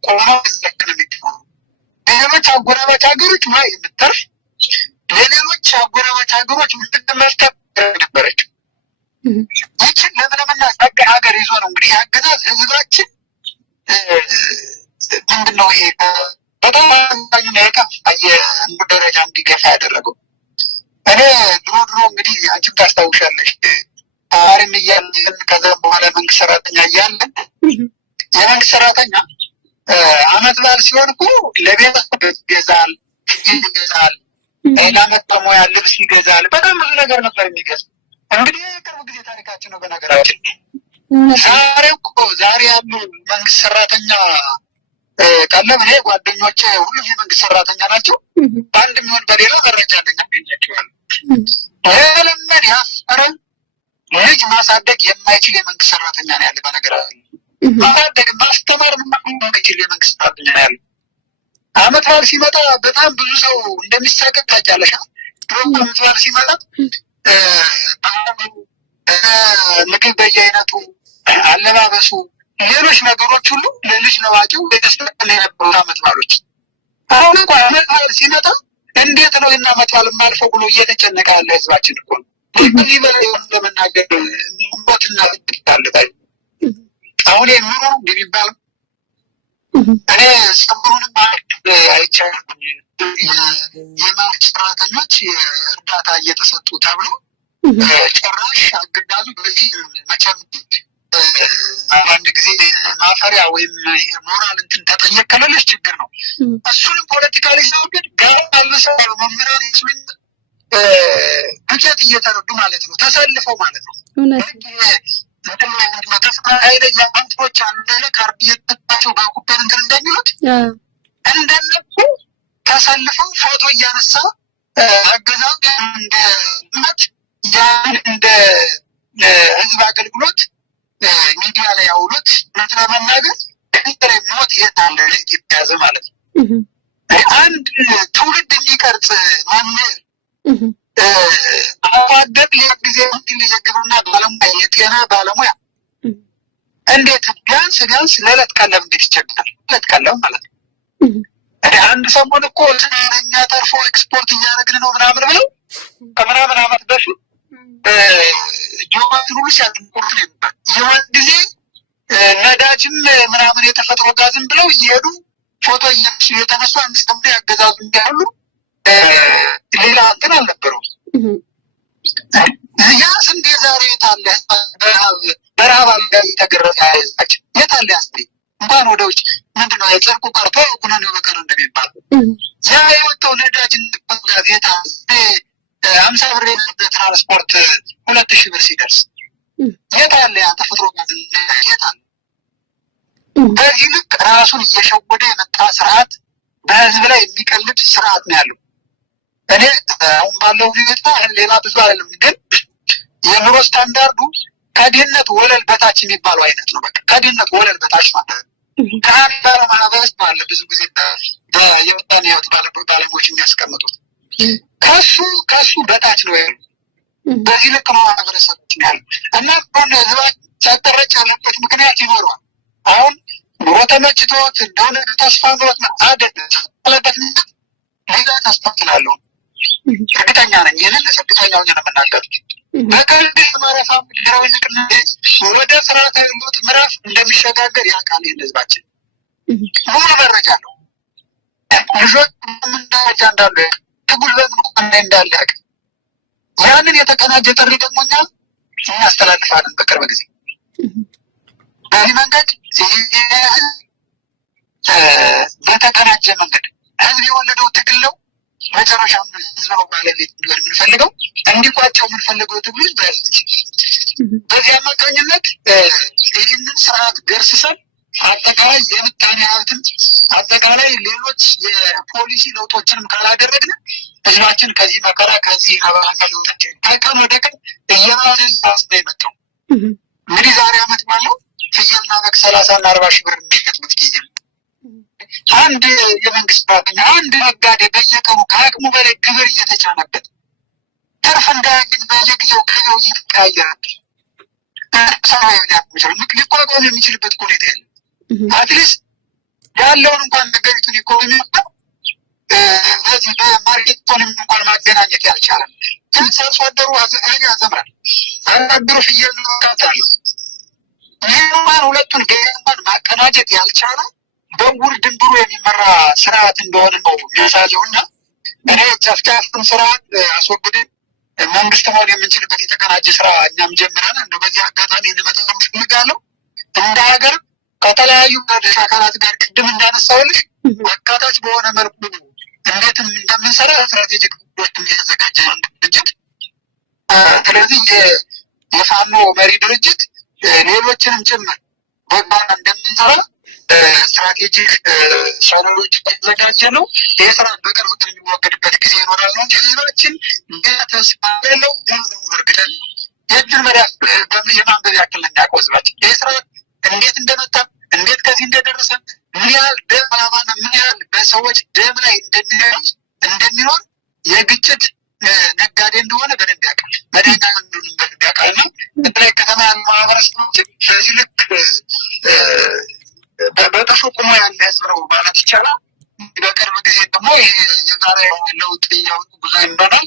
ቆማ ዝለክል የሚሆኑ ሌሎች አጎራባች ሀገሮች ማ የምትተርፍ ለሌሎች አጎራባች ሀገሮች ምትመልከት ነበረች። ይችን ለምለምና ጸጋ ሀገር ይዞ ነው እንግዲህ ያገዛዝ ህዝባችን ምንድነው ይሄ በጣም የከፋ የኑሮ ደረጃ እንዲገፋ ያደረገው። እኔ ድሮ እንግዲህ አንቺም ታስታውሻለሽ ተማሪም እያለን ከዛም በኋላ መንግስት ሰራተኛ እያለን የመንግስት ሰራተኛ አመት በዓል ሲሆን እኮ ለቤተሰብ ይገዛል፣ ይገዛል፣ ለመጠሙያ ልብስ ይገዛል። በጣም ብዙ ነገር ነበር የሚገዛ። እንግዲህ የቅርብ ጊዜ ታሪካችን ነው። በነገራችን ዛሬ እኮ ዛሬ ያሉ መንግስት ሰራተኛ ቀለብ እኔ ጓደኞቼ ሁሉ የመንግስት ሰራተኛ ናቸው። በአንድ የሚሆን በሌላ መረጃ ያገኛቸዋል። ለመድ ያፈረ ልጅ ማሳደግ የማይችል የመንግስት ሰራተኛ ነው ያለ። በነገራችን ማሳደግ ማስተማር የማይችል የመንግስት ሰራተኛ ነው ያለ። አመት በዓል ሲመጣ በጣም ብዙ ሰው እንደሚሳቀቅ ታውቂያለሽ። አመት በዓል ሲመጣ ምግብ በየአይነቱ፣ አለባበሱ፣ ሌሎች ነገሮች ሁሉ ለልጅ ለዋቂው የተስተካከለ የነበሩ አመት በዓሎች። አሁን እንኳ አመት በዓል ሲመጣ እንዴት ነው እና አመት በዓል የማልፈው ብሎ እየተጨነቀ ያለ ህዝባችን እኮ ነው። ከዚህ በላይ የሆኑ ለመናገር ሞትና ትታለታል። አሁን የኑሮ ነው እንደሚባለው እኔ ሰሞኑንም አይቻልም የመንግስት ሰራተኞች እርዳታ እየተሰጡ ተብሎ ጭራሽ አገዳዙ በዚህ መቼም አንዳንድ ጊዜ ማፈሪያ ወይም ሞራል እንትን ተጠየቀለለች ችግር ነው። እሱንም ፖለቲካሊ ሰውግድ ጋር ያሉ ሰው መምህራን ስሉኝ ብጨት እየተረዱ ማለት ነው፣ ተሰልፈው ማለት ነው። ኃይለ የአንቶች አንደለ ካርድ እየተጣቸው በኩፐን እንትን እንደሚሉት እንደነሱ ተሰልፈው ፎቶ እያነሳ አገዛዝ እንደ እምነት ያን እንደ ህዝብ አገልግሎት ሚዲያ ላይ ያውሉት እውነት ለመናገር ሞት የት አለ ለኢትዮጵያ ሕዝብ ማለት ነው። አንድ ትውልድ የሚቀርጽ መምህር አዋደቅ ጊዜ ሊዘግብና ባለሙያ የጤና ባለሙያ እንዴት ቢያንስ ለዕለት ቀለብ እንዴት ይቸግራል? ዕለት ቀለብ ማለት ነው። አንድ ሰሞን እኮ ስለኛ ተርፎ ኤክስፖርት እያደረግን ነው ምናምን ብለው ከምናምን አመት በፊት ጆባትን ሁሉ ሲያጥንቁት ነበር። የሆን ጊዜ ነዳጅም ምናምን የተፈጥሮ ጋዝም ብለው እየሄዱ ፎቶ የተነሱ አንድ ሰሞ ያገዛዙ እንዲያሉ ሌላ እንትን አልነበረው። ያ ስንዴ ዛሬ የታለ? በረሃብ አልጋ የተገረፈ ህዝባችን የታለ? ያስዴ እንኳን ወደ ውጭ ምንድነው የጨርቁ ቀርቶ ኩነኔ በቀር እንደሚባል ያ የወጣው ነዳጅ ጋዝ የታለ? 50 ብር ትራንስፖርት 2000 ብር ሲደርስ የታለ? ያ ተፈጥሮ ጋዝ የታለ? በዚህ ልክ ራሱን እየሸወደ የመጣ ስርዓት፣ በህዝብ ላይ የሚቀልድ ስርዓት ነው ያለው። እኔ አሁን ባለው ሁኔታ ሌላ ብዙ አይደለም፣ ግን የኑሮ ስታንዳርዱ ከድህነት ወለል በታች የሚባለው አይነት ነው። በቃ ከድህነት ወለል በታች ማለት ነው። ከአንድ ማህበረሰብ አለ ብዙ ጊዜ የምጣኔ ሀብት ባለሙያዎች የሚያስቀምጡት ከሱ በታች ነው ያለው። በዚህ ልክ ነው ማህበረሰቦችን ያሉ እና ሆነ ህዝባችን ሲያጠረጭ ያለበት ምክንያት ይኖረዋል። አሁን ኑሮ ተመችቶት እንደሆነ ተስፋ ኑሮት አይደለም ያለበት ምክንያት ሌላ ተስፋ ስላለው እርግጠኛ ነኝ። ይህንን እርግጠኛ ሆኜ ነው የምናገሩት። በቀልድ ማረፋ ብሔራዊ ንቅናቄ ወደ ስርዓተ ለውጥ ምዕራፍ እንደሚሸጋገር ያውቃል ይህን ህዝባችን። ሙሉ መረጃ ነው። ልጆች ምን ደረጃ እንዳሉ ትጉል በምን ቋና እንዳለ ያውቅ። ያንን የተቀናጀ ጥሪ ደግሞ እኛ እናስተላልፋለን በቅርብ ጊዜ። በዚህ መንገድ የተቀናጀ መንገድ ህዝብ የወለደው ትግል ነው። መጨረሻ ህዝብ ነው ባለቤት እንዲሆን የምንፈልገው፣ እንዲቋጨው የምንፈልገው ትግል በህዝብ። በዚህ አማካኝነት ይህንን ስርዓት ገርስሰን አጠቃላይ የምጣኔ ሀብትም አጠቃላይ ሌሎች የፖሊሲ ለውጦችንም ካላደረግን ህዝባችን ከዚህ መከራ ከዚህ አባና ለውጣችን ከቀን ወደ ቀን እየባሰ ነው የመጣው። እንግዲህ ዛሬ አመት ባለው ፍየልና በግ 30 እና 40 ሺህ ብር የሚሸጥበት ጊዜ ነው። አንድ የመንግስት ሰራተኛ አንድ ነጋዴ በየቀኑ ከአቅሙ በላይ ግብር እየተጫነበት ትርፍ እንዳያገኝ በየጊዜው ገበያው እየተቀያየረ ሊቋቋም የሚችልበት ሁኔታ የለም። አትሊስት ያለውን እንኳን ነገሪቱን ኢኮኖሚ በዚህ በማርኬት ኢኮኖሚ እንኳን ማገናኘት ያልቻለም ግን ሰርሶ አደሩ ያዘምራል። አደሩ ፍየል ካታለው ይህን ሁለቱን ገበያን ማቀናጀት ያልቻለ በውር ድንብሩ የሚመራ ስርዓት እንደሆነ ነው የሚያሳየው። እና እኔ ጨፍጫፍን ስርዓት አስወግድን መንግስት መሆን የምንችልበት የተቀናጀ ስራ እኛም ጀምረን እንደ በዚህ አጋጣሚ እንመጣ ፈልጋለሁ። እንደ ሀገር ከተለያዩ ባለድርሻ አካላት ጋር ቅድም እንዳነሳሁልሽ አካታች በሆነ መልኩ እንዴት እንደምንሰራ ስትራቴጂክ እያዘጋጀ ድርጅት። ስለዚህ የፋኖ መሪ ድርጅት ሌሎችንም ጭምር በጋራ እንደምንሰራ ስትራቴጂክ ሰነዶች የተዘጋጀ ነው። ይህ ስራ በቅርብ ግን የሚወገድበት ጊዜ ይኖራል ነው እንጂ ህዝባችን ተስፋ ያለው እርግጠኛ ነው። የእጁን መዳፍ የማንበብ ያክል የሚያውቀው ህዝባችን ይህ ስራ እንዴት እንደመጣ እንዴት ከዚህ እንደደረሰ ምን ያህል ደም አላማና ምን ያህል በሰዎች ደም ላይ እንደሚኖር የግጭት ነጋዴ እንደሆነ በደንብ ያውቃል። መደኛ እንደሆነ በደንብ ያውቃል ነው። በተለይ ከተማ ያሉ ማህበረሰቦችን በዚህ ልክ በተሾቁሞ ያለ ህዝብ ነው ማለት ይቻላል። በቅርብ ጊዜ ደግሞ ይሄ የጋራ ለውጥ እያወጡ ጉዞ ይሆናል።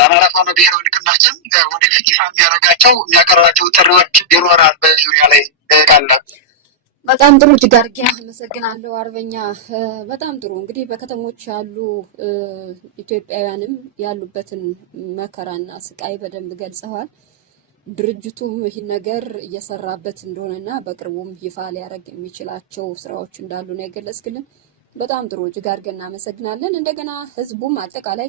አማራ ፋኖ ብሔራዊ ንቅናቄ ወደፊት ይፋ የሚያደርጋቸው የሚያቀርባቸው ጥሪዎች ይኖራል። በዙሪያ ላይ ቃለ በጣም ጥሩ እጅግ አድርጌ አመሰግናለሁ አርበኛ። በጣም ጥሩ እንግዲህ በከተሞች ያሉ ኢትዮጵያውያንም ያሉበትን መከራና ስቃይ በደንብ ገልጸዋል። ድርጅቱም ይህን ነገር እየሰራበት እንደሆነና በቅርቡም ይፋ ሊያደርግ የሚችላቸው ስራዎች እንዳሉ ነው የገለጽክልን። በጣም ጥሩ እጅግ አድርገን እናመሰግናለን። እንደገና ህዝቡም አጠቃላይ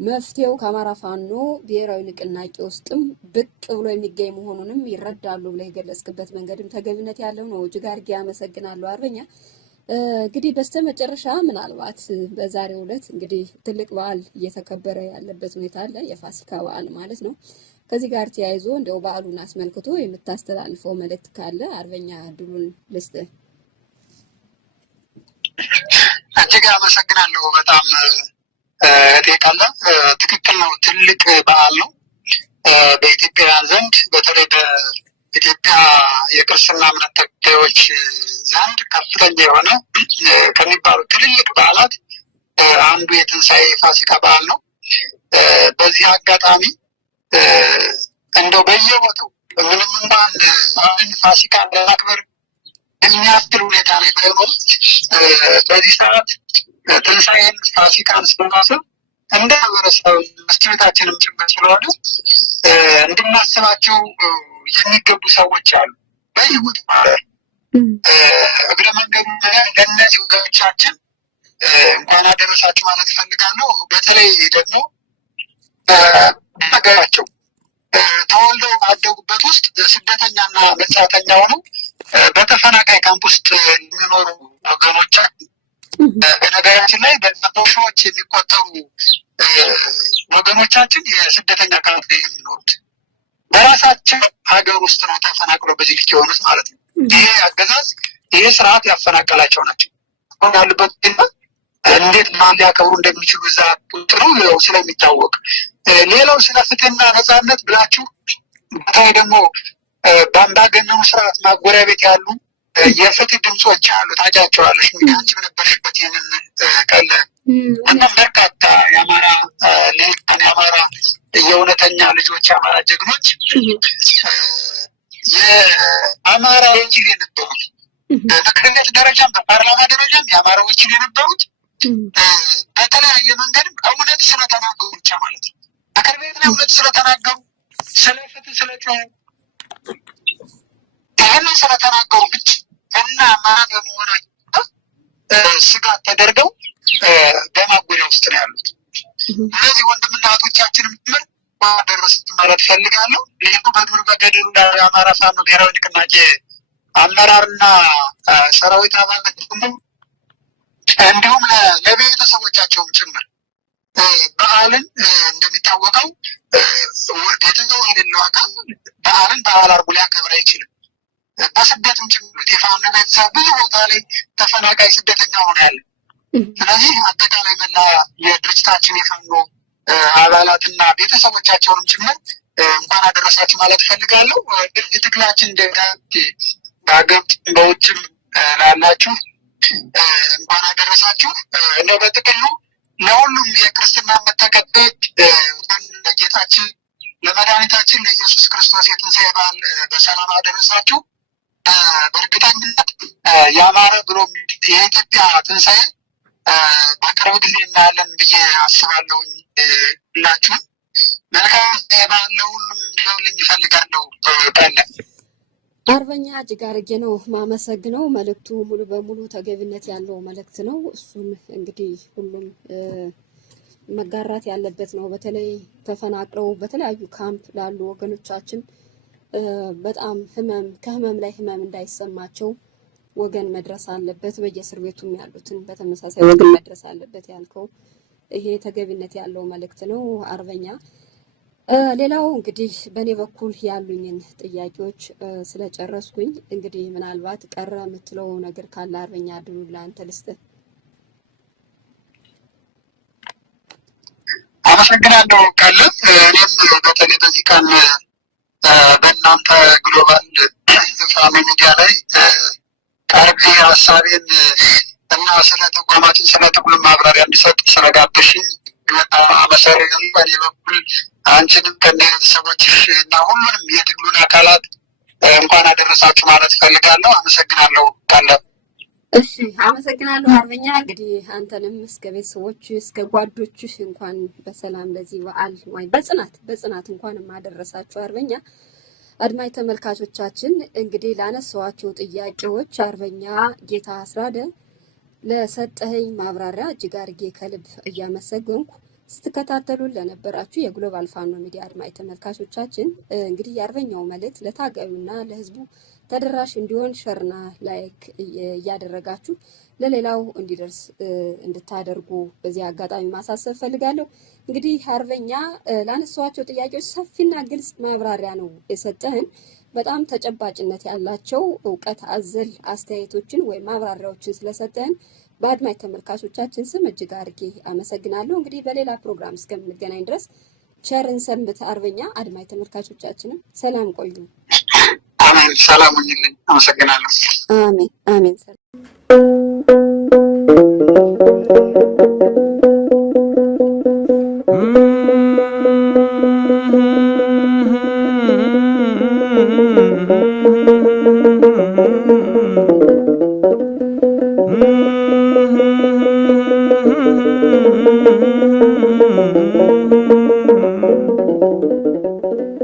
መፍትሄው ከአማራ ፋኖ ብሔራዊ ንቅናቄ ውስጥም ብቅ ብሎ የሚገኝ መሆኑንም ይረዳሉ ብለህ የገለጽክበት መንገድም ተገቢነት ያለው ነው። እጅግ አድርጌ አመሰግናለሁ አርበኛ። እንግዲህ በስተመጨረሻ ምናልባት በዛሬው ዕለት እንግዲህ ትልቅ በዓል እየተከበረ ያለበት ሁኔታ አለ፣ የፋሲካ በዓል ማለት ነው። ከዚህ ጋር ተያይዞ እንደው በዓሉን አስመልክቶ የምታስተላልፈው መልእክት ካለ አርበኛ እድሉን ልስጥህ። እጅግ አመሰግናለሁ። በጣም ቃለ ትክክል ነው። ትልቅ በዓል ነው በኢትዮጵያውያን ዘንድ፣ በተለይ በኢትዮጵያ የክርስትና እምነት ተከታዮች ዘንድ ከፍተኛ የሆነ ከሚባሉ ትልልቅ በዓላት አንዱ የትንሣኤ ፋሲካ በዓል ነው። በዚህ አጋጣሚ እንደው በየቦታው ምንም እንኳን አሁን ፋሲካ ለማክበር የሚያስችል ሁኔታ ላይ ባይኖር በዚህ ሰዓት ትንሣኤን ፋሲካን ስናስብ እንደ ማህበረሰብ መስጊታችንም ጭምር ስለሆነ እንድናስባቸው የሚገቡ ሰዎች አሉ በየቦታው። እግረ መንገዱ ለእነዚህ ወገኖቻችን እንኳን አደረሳችሁ ማለት እፈልጋለሁ። በተለይ ደግሞ ሀገራቸው ተወልደው አደጉበት ውስጥ ስደተኛና መጻተኛ ሆነው በተፈናቃይ ካምፕ ውስጥ የሚኖሩ ወገኖቻችን በነገራችን ላይ በመቶ ሺዎች የሚቆጠሩ ወገኖቻችን የስደተኛ ካምፕ የሚኖሩት በራሳቸው ሀገር ውስጥ ነው ተፈናቅለው በዚህ ልክ የሆኑት ማለት ነው። ይሄ አገዛዝ ይሄ ስርዓት ያፈናቀላቸው ናቸው። አሁን ያሉበት እንዴት ማን ሊያከብሩ እንደሚችሉ እዛ ቁጥሩ ስለሚታወቅ፣ ሌላው ስለ ፍትህና ነፃነት ብላችሁ በተለይ ደግሞ በአምባገነኑ ስርዓት ማጎሪያ ቤት ያሉ የፍትህ ድምፆች አሉ። ታጫቸዋለሽ ሚካንችም ነበርሽበት ይህንን ቀለ እናም በርካታ የአማራ ልሂቃን የአማራ የእውነተኛ ልጆች የአማራ ጀግኖች የአማራ ወኪል የነበሩት በምክር ቤት ደረጃም በፓርላማ ደረጃም የአማራ ወኪል የነበሩት በተለያየ መንገድም እውነት ስለተናገሩ ብቻ ማለት ነው። ምክር ቤት ላይ እውነት ስለተናገሩ ስለ ፍትህ ስለጮሁ ይህንን ስለተናገሩ ብቻ እና አማራ በመሆናቸው ስጋት ተደርገው በማጎሪያ ውስጥ ነው ያሉት። እነዚህ ወንድምና እህቶቻችንም ጭምር ደረሱት ማለት ፈልጋለሁ። ይህ በዱር በገደሉ የአማራ ፋኖ ብሔራዊ ንቅናቄ አመራርና ሰራዊት አባላት ደግሞ እንዲሁም ለቤተሰቦቻቸውም ጭምር በዓልን እንደሚታወቀው ቤተሰቡ የሌለው አካል በዓልን በዓል አድርጎ ሊያከብር አይችልም። በስደትም ጭምር የፋኖ ቤተሰብ ብዙ ቦታ ላይ ተፈናቃይ ስደተኛ ሆነ ያለ። ስለዚህ አጠቃላይ መላ የድርጅታችን የፋኖ አባላትና ቤተሰቦቻቸውንም ጭምር እንኳን አደረሳችሁ ማለት እፈልጋለሁ። የትግላችን ደጋፊ በሀገር በውጭም ላላችሁ እንኳን አደረሳችሁ። እንደው በጥቅሉ ለሁሉም የክርስትና እምነት ተከታዮች ለጌታችን ለመድኃኒታችን ለኢየሱስ ክርስቶስ የትንሣኤ በዓል በሰላም አደረሳችሁ። በእርግጠኝነት ያማረ ብሎ የኢትዮጵያ ትንሣኤ በቅርብ ጊዜ እናያለን ብዬ አስባለሁ። ሁላችሁም መልካም በዓል ለሁሉም እንዲሆንልኝ ይፈልጋለሁ። አርበኛ እጅግ አድርጌ ነው ማመሰግነው። መልእክቱ ሙሉ በሙሉ ተገቢነት ያለው መልእክት ነው። እሱን እንግዲህ ሁሉም መጋራት ያለበት ነው። በተለይ ተፈናቅለው በተለያዩ ካምፕ ላሉ ወገኖቻችን በጣም ከህመም ላይ ህመም እንዳይሰማቸው ወገን መድረስ አለበት። በየእስር ቤቱም ያሉትን በተመሳሳይ ወገን መድረስ አለበት ያልከው ይሄ ተገቢነት ያለው መልእክት ነው አርበኛ። ሌላው እንግዲህ በእኔ በኩል ያሉኝን ጥያቄዎች ስለጨረስኩኝ እንግዲህ ምናልባት ቀረ የምትለው ነገር ካለ አርበኛ ድሉን ለአንተ ልስጥህ። አመሰግናለሁ ካለ እኔም በተለይ በዚህ ቀን በእናንተ ግሎባል ፋኖ ሚዲያ ላይ ቀርቤ ሀሳቤን እና ስለ ተቋማችን ስለ ትግሉ ማብራሪያ እንዲሰጥ ስለጋበዝሽኝ በጣም አመሰግናለሁ። በእኔ በኩል አንቺንም ከነ ቤተሰቦችሽ እና ሁሉንም የትግሉን አካላት እንኳን አደረሳችሁ ማለት ፈልጋለሁ። አመሰግናለሁ ካለ። እሺ አመሰግናለሁ አርበኛ። እንግዲህ አንተንም እስከ ቤተሰቦች እስከ ጓዶችሽ እንኳን በሰላም ለዚህ በዓል ወይ በጽናት እንኳን ማደረሳችሁ አርበኛ። አድማጭ ተመልካቾቻችን እንግዲህ ላነሳዋቸው ጥያቄዎች አርበኛ ጌታ አስራደ ለሰጠኸኝ ማብራሪያ እጅግ አድርጌ ከልብ እያመሰገንኩ ስትከታተሉን ለነበራችሁ የግሎባል ፋኖ ሚዲያ አድማጭ ተመልካቾቻችን እንግዲህ የአርበኛው መልእክት ለታጋዩና ለህዝቡ ተደራሽ እንዲሆን ሸርና ላይክ እያደረጋችሁ ለሌላው እንዲደርስ እንድታደርጉ በዚህ አጋጣሚ ማሳሰብ ፈልጋለሁ። እንግዲህ አርበኛ ላነሳዋቸው ጥያቄዎች ሰፊና ግልጽ ማብራሪያ ነው የሰጠህን። በጣም ተጨባጭነት ያላቸው እውቀት አዘል አስተያየቶችን ወይም ማብራሪያዎችን ስለሰጠህን በአድማጭ ተመልካቾቻችን ስም እጅግ አድርጌ አመሰግናለሁ። እንግዲህ በሌላ ፕሮግራም እስከምንገናኝ ድረስ ቸርን ሰንብት አርበኛ። አድማጭ ተመልካቾቻችንም ሰላም ቆዩ። አሜን። ሰላም ሁኑልኝ። አመሰግናለሁ። አሜን አሜን። ሰላም